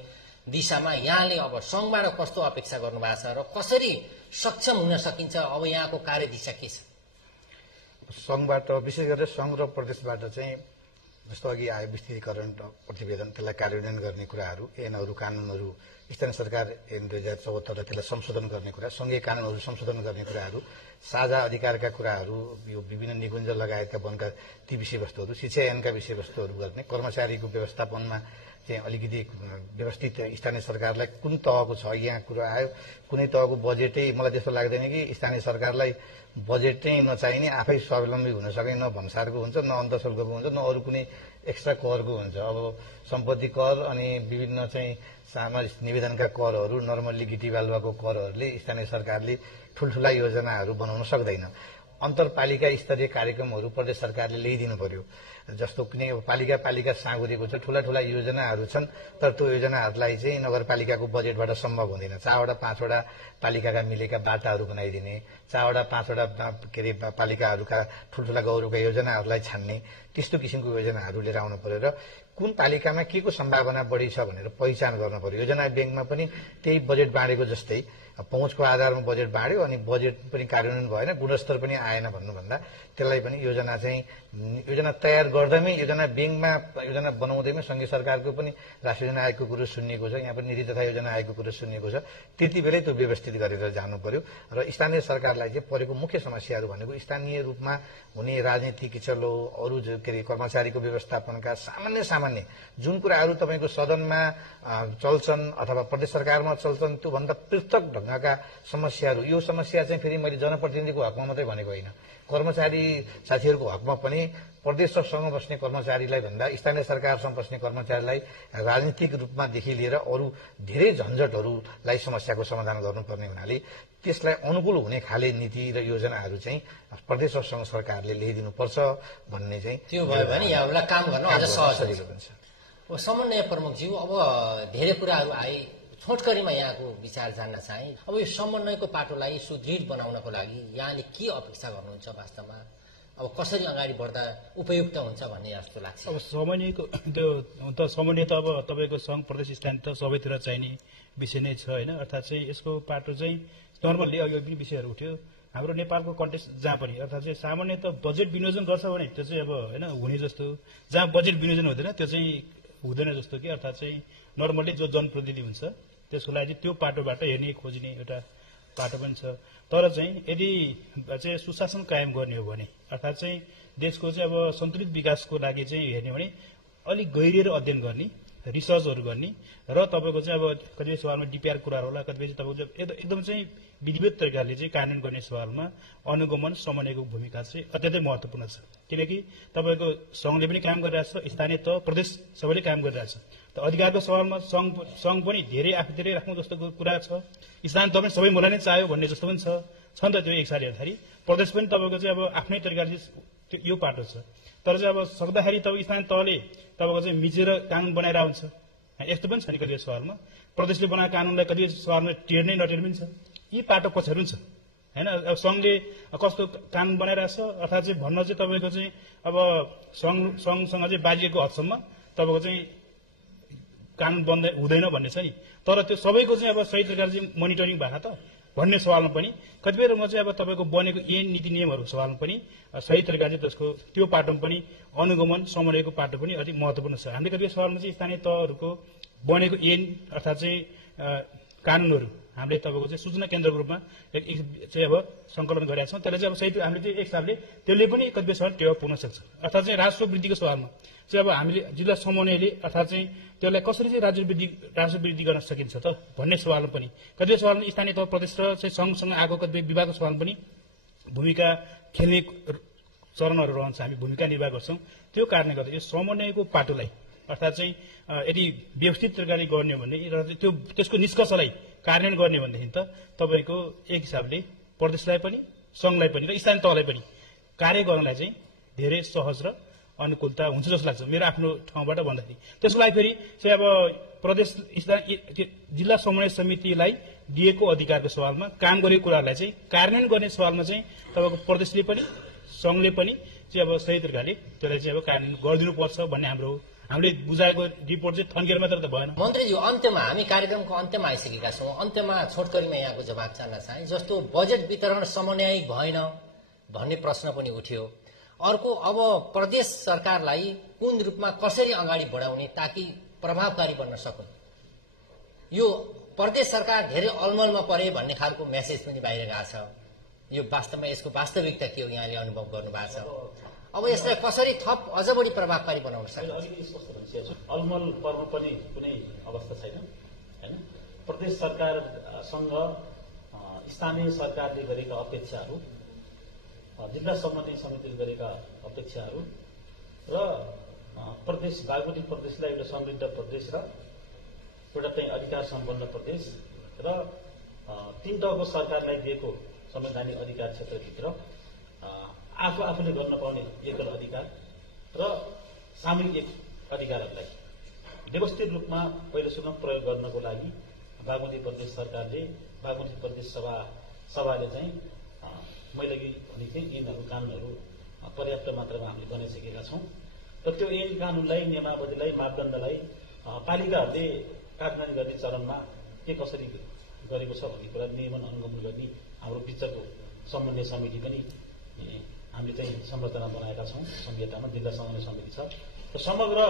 दिशामा यहाँले अब सङ्घबाट कस्तो अपेक्षा गर्नुभएको छ र कसरी सक्षम हुन सकिन्छ? अब यहाँको कार्यदिशा के छ? सङ्घबाट विशेष गरेर सङ्घ र प्रदेशबाट चाहिँ जस्तो अघि आयो विस्तृतीकरण प्रतिवेदन, त्यसलाई कार्यान्वयन गर्ने कुराहरू, ऐनहरू कानुनहरू, स्थानीय सरकार ऐन 2074 र त्यसलाई संशोधन गर्ने कुरा, सङ्घीय कानुनहरू संशोधन गर्ने कुराहरू, साझा अधिकारका कुराहरू, यो विभिन्न निकुञ्ज लगायतका वनका ती विषयवस्तुहरू, शिक्षा ऐनका विषयवस्तुहरू गर्ने, कर्मचारीको व्यवस्थापनमा चाहिँ अलिकति व्यवस्थित स्थानीय सरकारलाई कुन तहको छ, यहाँ कुरो आयो कुनै तहको बजेटै, मलाई त्यस्तो लाग्दैन कि स्थानीय सरकारलाई बजेटै नचाहिने, आफै स्वावलम्बी हुन सके, न भन्सारको हुन्छ, न अन्तशुल्कको हुन्छ, न अरू कुनै एक्स्ट्रा करको हुन्छ। अब सम्पत्ति कर अनि विभिन्न चाहिँ सामाजिक निवेदनका करहरू, नर्मल्ली गिटी बालुवाको करहरूले स्थानीय सरकारले ठुल्ठुला योजनाहरू बनाउन सक्दैन। अन्तरपालिका स्तरीय कार्यक्रमहरू प्रदेश सरकारले ल्याइदिनु पर्यो। जस्तो कुनै पालिका साँगुरेको छ, ठुला ठुला योजनाहरू छन्, तर त्यो योजनाहरूलाई चाहिँ नगरपालिकाको बजेटबाट सम्भव हुँदैन। 4-5वटा पालिकाका मिलेका बाटाहरू बनाइदिने, 4-5वटा के अरे पालिकाहरूका ठुल्ठुला गौरवका योजनाहरूलाई छान्ने, त्यस्तो किसिमको योजनाहरू लिएर आउनु पर्यो र कुन पालिकामा के को सम्भावना बढी छ भनेर पहिचान गर्न पर्यो। योजना ब्याङ्कमा पनि त्यही बजेट बाँडेको जस्तै पहुँचको आधारमा बजेट बाँड्यो अनि बजेट पनि कार्यान्वयन भएन, गुणस्तर पनि आएन भन्नुभन्दा त्यसलाई पनि योजना तयार गर्दैमै, योजना ब्याङ्कमा योजना बनाउँदैमै सङ्घीय सरकारको पनि राष्ट्रिय योजना आयोगको कुरो सुनिएको छ, यहाँ पनि नीति तथा योजना आयोगको कुरो सुनिएको छ। त्यति बेलै त्यो व्यवस्थित गरेर जानु पर्यो र स्थानीय सरकारलाई चाहिँ परेको मुख्य समस्याहरू भनेको स्थानीय रूपमा हुने राजनीति किचलो, अरू के अरे कर्मचारीको व्यवस्थापनका सामान्य जुन कुराहरू तपाईँको सदनमा चल्छन् अथवा प्रदेश सरकारमा चल्छन् त्योभन्दा पृथक ढङ्गका समस्याहरू, यो समस्या चाहिँ फेरि मैले जनप्रतिनिधिको हकमा मात्रै भनेको होइन, कर्मचारी साथीहरूको हकमा पनि प्रदेशसँग बस्ने कर्मचारीलाई भन्दा स्थानीय सरकारसँग बस्ने कर्मचारीलाई राजनीतिक रूपमादेखि लिएर अरू धेरै झन्झटहरूलाई समस्याको समाधान गर्नुपर्ने हुनाले त्यसलाई अनुकूल हुने खाले नीति र योजनाहरू चाहिँ प्रदेश र सङ्घ सरकारले ल्याइदिनुपर्छ भन्ने चाहिँ त्यो भयो भने यहाँहरूलाई काम गर्न अझ सहज हुन्छ। समन्वय प्रमुखज्यू, अब धेरै कुराहरू आए, छोटकरीमा यहाँको विचार जान्न चाहे। अब यो समन्वयको पाटोलाई सुदृढ बनाउनको लागि यहाँले के अपेक्षा गर्नुहुन्छ? वास्तवमा अब कसरी अगाडि बढ्दा उपयुक्त हुन्छ भन्ने जस्तो लाग्छ। अब समन्वयको त्यो समन्वय त अब तपाईँको सङ्घ प्रदेश स्थानीय त सबैतिर चाहिने विषय नै छ होइन। अर्थात् चाहिँ यसको पाटो चाहिँ नर्मल्ली अब यो पनि विषयहरू उठ्यो हाम्रो नेपालको कन्टेक्स्ट जहाँ पनि, अर्थात् चाहिँ सामान्यत बजेट विनियोजन गर्छ भने त्यो चाहिँ अब होइन हुने जस्तो, जहाँ बजेट विनियोजन हुँदैन त्यो चाहिँ हुँदैन जस्तो कि, अर्थात् चाहिँ नर्मल्ली जो जनप्रतिनिधि हुन्छ त्यसको लागि त्यो पाटोबाट हेर्ने खोज्ने एउटा पाटो पनि छ। तर चाहिँ यदि चाहिँ सुशासन कायम गर्ने हो भने, अर्थात् चाहिँ देशको चाहिँ अब सन्तुलित विकासको लागि चाहिँ हेर्ने भने अलिक गहिरिएर अध्ययन गर्ने रिसर्चहरू गर्ने र तपाईँको चाहिँ अब कतिपय सवालमा डिपिआर कुराहरू होला, कतिपय तपाईँको एकदम चाहिँ विधिवत तरिकाले चाहिँ कार्यान्वयन गर्ने सवालमा अनुगमन समन्वयको भूमिका चाहिँ अत्यन्तै महत्वपूर्ण छ। किनकि तपाईँको संघले पनि काम गरिरहेछ, स्थानीय तह प्रदेश सबैले काम गरिरहेछ। त अधिकारको सवालमा संघ पनि धेरै आफूतिरै राख्नु जस्तो कुरा छ, स्थानीय तह पनि सबै मलाई नै चाह्यो भन्ने जस्तो पनि छ नि त। त्यो एक सारी हेर्दाखेरि प्रदेश पनि तपाईँको चाहिँ अब आफ्नै तरिकाले यो पाटो छ। तर चाहिँ अब सक्दाखेरि तपाईँ स्थानीय तहले तपाईँको चाहिँ मिचेर कानुन बनाएर हुन्छ, यस्तो पनि छ नि कतिपय सवालमा। प्रदेशले बनाएको कानुनलाई कतिपय सवालमा टेर्ने नटेर्ने पनि छ। यी पाटो पक्षहरू पनि छ होइन। अब संघले कस्तो कानुन बनाइरहेछ अर्थात् चाहिँ भन्न चाहिँ तपाईँको चाहिँ अब संघसँग चाहिँ बाजिएको हदसम्म तपाईँको चाहिँ कानुन बन्द हुँदैन भन्ने छ नि। तर त्यो सबैको चाहिँ अब सही तरिकाले चाहिँ मोनिटरिङ भएको त भन्ने सवालमा पनि कतिपय रूपमा चाहिँ अब तपाईँको बनेको ऐन नीति नियमहरूको सवालमा पनि सही तरिकाले त्यसको त्यो पाटोमा पनि अनुगमन समन्वयको पाटो पनि अलिक महत्वपूर्ण छ। हामीले कतिपय सवालमा चाहिँ स्थानीय तहहरूको बनेको ऐन अर्थात् चाहिँ कानुनहरू हामीले तपाईँको चाहिँ सूचना केन्द्रको रूपमा चाहिँ अब संकलन गरेका छौँ। त्यसले चाहिँ अब सही हामीले चाहिँ एक हिसाबले त्यसले पनि कतिपय सवाल टेवा पुग्न सक्छ। अर्थात् चाहिँ राजस्व वृद्धिको सवालमा चाहिँ अब हामीले जिल्ला समन्वयले अर्थात् चाहिँ त्यसलाई कसरी चाहिँ राजस्व वृद्धि गर्न सकिन्छ त भन्ने सवालमा पनि कतिपय सवालमा स्थानीय तह प्रदेश र चाहिँ संघसँग आएको कतिपय विभागको सवालमा पनि भूमिका खेल्ने चरणहरू रहन्छ, हामी भूमिका निर्वाह गर्छौँ। त्यो कारणले गर्दा यो समन्वयको पाटोलाई अर्थात् चाहिँ यदि व्यवस्थित तरिकाले गर्ने हो भने त्यो त्यसको निष्कर्षलाई कार्यान्वयन गर्ने भनेदेखि त तपाईँको एक हिसाबले प्रदेशलाई पनि संघलाई पनि र स्थानीय तहलाई पनि कार्य गर्नलाई चाहिँ धेरै सहज र अनुकूलता हुन्छ जस्तो लाग्छ मेरो आफ्नो ठाउँबाट भन्दाखेरि। त्यसको लागि फेरि चाहिँ अब प्रदेश जिल्ला समन्वय समितिलाई दिएको अधिकारको सवालमा काम गरेको कुराहरूलाई चाहिँ कार्यान्वयन गर्ने सवालमा चाहिँ तपाईँको प्रदेशले पनि संघले पनि चाहिँ अब सही तरिकाले त्यसलाई चाहिँ अब कार्यान्वयन गरिदिनुपर्छ भन्ने हामीले बुझाएको रिपोर्ट चाहिँ थन्केर मात्र त भएन। मन्त्रीज्यू, अन्त्यमा हामी कार्यक्रमको अन्त्यमा आइसकेका छौँ। अन्त्यमा छोटकरीमा यहाँको जवाब चाहन चाहे। जस्तो बजेट वितरण समन्वय भएन भन्ने प्रश्न पनि उठ्यो। अर्को अब प्रदेश सरकारलाई कुन रूपमा कसरी अगाडि बढाउने ताकि प्रभावकारी बन्न सकुन्। यो प्रदेश सरकार धेरै अलमलमा परे भन्ने खालको मेसेज पनि बाहिर गएको छ। यो वास्तवमा यसको वास्तविकता के हो यहाँले अनुभव गर्नुभएको छ। अब यसलाई कसरी थप अझ बढी प्रभावकारी बनाउन सकिन्छ। अलिकति स्पष्ट भनिसकेको छ, अलमल पर्नु पनि कुनै अवस्था छैन होइन। प्रदेश सरकारसँग स्थानीय सरकारले गरेका अपेक्षाहरू, जिल्ला समन्वय समितिले गरेका अपेक्षाहरू र प्रदेश बागमती प्रदेशलाई एउटा समृद्ध प्रदेश र एउटा चाहिँ अधिकार सम्पन्न प्रदेश र तीन तहको सरकारलाई दिएको संवैधानिक अधिकार क्षेत्रभित्र आफूले गर्न पाउने एकल अधिकार र सामूहिक अधिकारहरूलाई व्यवस्थित रूपमा पहिलोसम्म प्रयोग गर्नको लागि बागमती प्रदेश सरकारले बागमती प्रदेश सभाले चाहिँ मैले अघि भनेको थिएँ ऐनहरू कानुनहरू पर्याप्त मात्रामा हामीले बनाइसकेका छौँ र त्यो ऐन कानुनलाई नियमावलीलाई मापदण्डलाई पालिकाहरूले कार्यान्वयन गर्ने चरणमा के कसरी गरेको छ भन्ने कुरा नियमन अनुगमन गर्ने हाम्रो बिचको समन्वय समिति पनि हामीले चाहिँ संरचना बनाएका छौँ। संहितामा जिल्ला समन्वय समिति छ र समग्र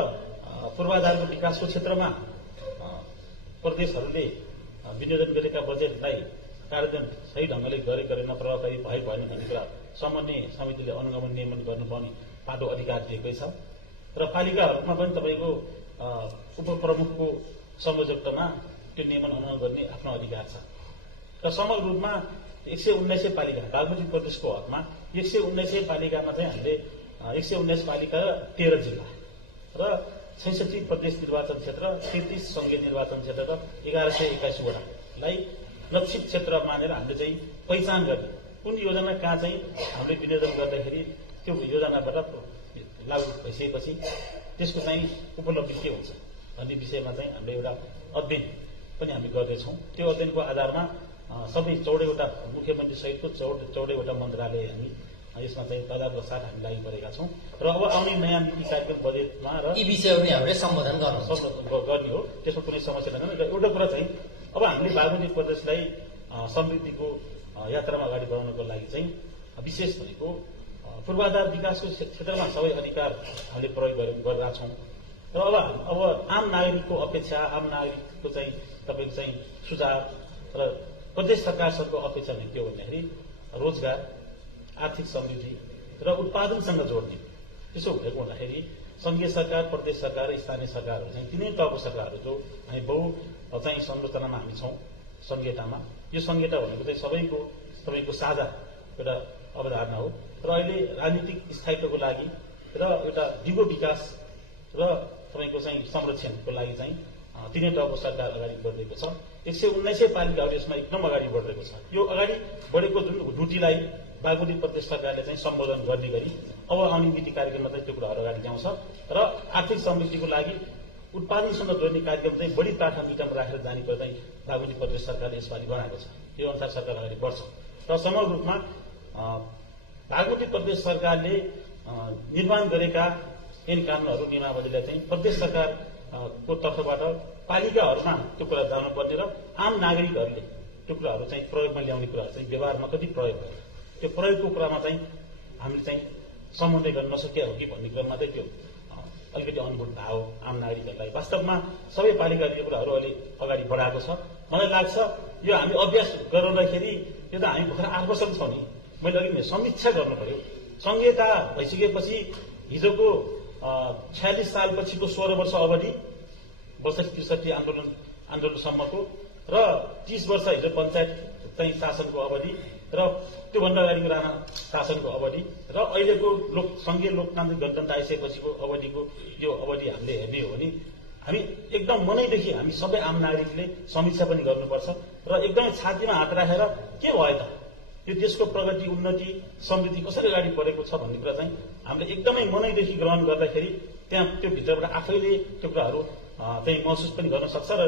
पूर्वाधारको विकासको क्षेत्रमा प्रदेशहरूले विनियोजन गरेका बजेटलाई कार्यान्वयन सही ढंगले गरेन प्रभावकारी भएन भन्ने कुरा समन्वय समितिले अनुगमन नियमन गर्नुपर्ने पाटो अधिकार दिएकै छ र पालिकाहरूमा पनि तपाईँको उपप्रमुखको संयोजकतामा त्यो नियमन अनुगमन गर्ने आफ्नो अधिकार छ र समग्र रूपमा 119 पालिका बागमती प्रदेशको हकमा 119 पालिकामा चाहिँ हामीले 119 पालिका र 13 जिल्ला र 66 प्रदेश निर्वाचन क्षेत्र 33 संघीय निर्वाचन क्षेत्र र 1121 वडालाई लक्षित क्षेत्र मानेर हामीले चाहिँ पहिचान गर्ने कुन योजना कहाँ चाहिँ हामीले विनियोजन गर्दाखेरि त्यो योजनाबाट लागू भइसकेपछि त्यसको चाहिँ उपलब्धि के हुन्छ भन्ने विषयमा चाहिँ हामीले एउटा अध्ययन पनि हामी गर्दैछौँ। त्यो अध्ययनको आधारमा सबै 14वटा मुख्यमन्त्री सहितको 14वटा मन्त्रालय हामी यसमा चाहिँ तदारको साथ हामी लागि परेका छौँ र अब आउने नयाँ नीति कार्यक्रम बजेटमा र यी विषयहरू हामीले सम्बोधन गर्ने हो, त्यसमा कुनै समस्या छैन। र एउटा कुरा चाहिँ अब हामीले बागमती प्रदेशलाई समृद्धिको यात्रामा अगाडि बढाउनको लागि चाहिँ विशेष भनेको पूर्वाधार विकासको क्षेत्रमा सबै अधिकार हामीले प्रयोग गरिरहेका छौँ र अब आम नागरिकको अपेक्षा, आम नागरिकको चाहिँ तपाईँको चाहिँ सुझाव र प्रदेश सरकारसँगको अपेक्षा के हो भन्दाखेरि रोजगार, आर्थिक समृद्धि र उत्पादनसँग जोड्ने। त्यसो भएको हुँदाखेरि संघीय सरकार, प्रदेश सरकार र स्थानीय सरकारहरू चाहिँ तिनै तहको सरकारहरू जो हामी बहु चाहिँ संरचनामा हामी छौँ संहितामा। यो संहिता भनेको चाहिँ सबैको तपाईँको साझा एउटा अवधारणा हो र अहिले राजनीतिक स्थायित्वको लागि र एउटा दिगो विकास र तपाईँको चाहिँ संरक्षणको लागि चाहिँ तिनै तहको सरकार अगाडि बढिरहेको छ। 119 पालिकाहरू यसमा एकदम अगाडि बढिरहेको छ। यो अगाडि बढेको जुन ड्युटीलाई बागमती प्रदेश सरकारले चाहिँ सम्बोधन गर्ने गरी अब आउने मिति कार्यक्रममा चाहिँ त्यो कुराहरू अगाडि ल्याउँछ र आर्थिक समृद्धिको लागि उत्पादनसँग जोड्ने कार्यक्रम चाहिँ बढी प्राथमिकतामा राखेर जाने कुरा चाहिँ बागमती प्रदेश सरकारले यसपालि बनाएको छ। त्यो अनुसार सरकार अगाडि बढ्छ र समग्र रूपमा बागमती प्रदेश सरकारले निर्माण गरेका ऐन कानूनहरू नियमावलीलाई चाहिँ प्रदेश सरकारको तर्फबाट पालिकाहरूमा त्यो कुरा जानुपर्ने र आम नागरिकहरूले त्यो कुराहरू चाहिँ प्रयोगमा ल्याउने कुराहरू चाहिँ व्यवहारमा कति प्रयोग भयो त्यो प्रयोगको कुरामा चाहिँ हामीले चाहिँ समन्वय गर्न नसकिया हो कि भन्ने क्रममा चाहिँ त्यो अलिकति अनुभूत भयो आम नागरिकहरूलाई। वास्तवमा सबै पालिकाले यो कुराहरू अहिले अगाडि बढाएको छ। मलाई लाग्छ यो हामी अभ्यास गराउँदाखेरि यो त हामी भर्खर 8 वर्षको छौँ नि, मैले अलिकति समीक्षा गर्नु पर्यो। संहिता भइसकेपछि हिजोको 46 सालपछिको 16 वर्ष अवधि 62-63 आन्दोलनसम्मको र 30 वर्ष हिजो पञ्चायत चाहिँ शासनको अवधि र त्योभन्दा अगाडिको राणा शासनको अवधि र अहिलेको संघीय लोकतान्त्रिक गणतन्त्र आइसकेपछिको अवधिको यो अवधि हामीले हेर्ने हो भने हामी एकदम मनैदेखि हामी सबै आम नागरिकले समीक्षा पनि गर्नुपर्छ र एकदमै छातीमा हात राखेर के भयो त यो देशको प्रगति, उन्नति, समृद्धि कसरी अगाडि बढेको छ भन्ने कुरा चाहिँ हामीले एकदमै मनैदेखि ग्रहण गर्दाखेरि त्यहाँ त्यो भित्रबाट आफैले त्यो कुराहरू चाहिँ महसुस पनि गर्न सक्छ र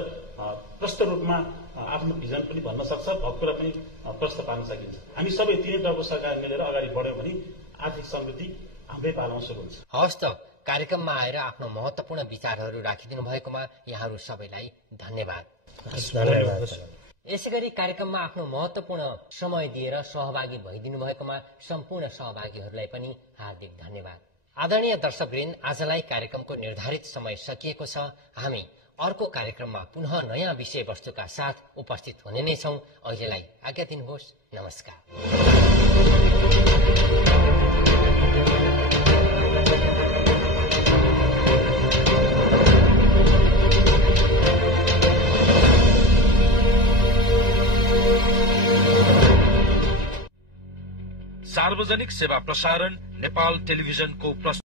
प्रष्ट रूपमा आफ्नो भिजन पनि भन्न सक्छ, भएको कुरा पनि प्रष्ट पार्न सकिन्छ। हामी सबै तिनै तहको सरकार मिलेर अगाडि बढ्यौँ भने आर्थिक समृद्धि हाम्रै पालामा सुरु हुन्छ। हवस् त, कार्यक्रममा आएर आफ्नो महत्वपूर्ण विचारहरू राखिदिनु भएकोमा यहाँहरू सबैलाई धन्यवाद। यसैगरी कार्यक्रममा आफ्नो महत्वपूर्ण समय दिएर सहभागी भइदिनु भएकोमा सम्पूर्ण सहभागीहरूलाई पनि हार्दिक धन्यवाद। आदरणीय दर्शकवृन्द, आजलाई कार्यक्रमको निर्धारित समय सकिएको छ। हामी अर्को कार्यक्रममा पुनः नयाँ विषयवस्तुका साथ उपस्थित हुने नै छौं। अहिलेलाई आज्ञा दिनुहोस्। नमस्कार। सार्वजनिक सेवा प्रसारण नेपाल टेलिभिजनको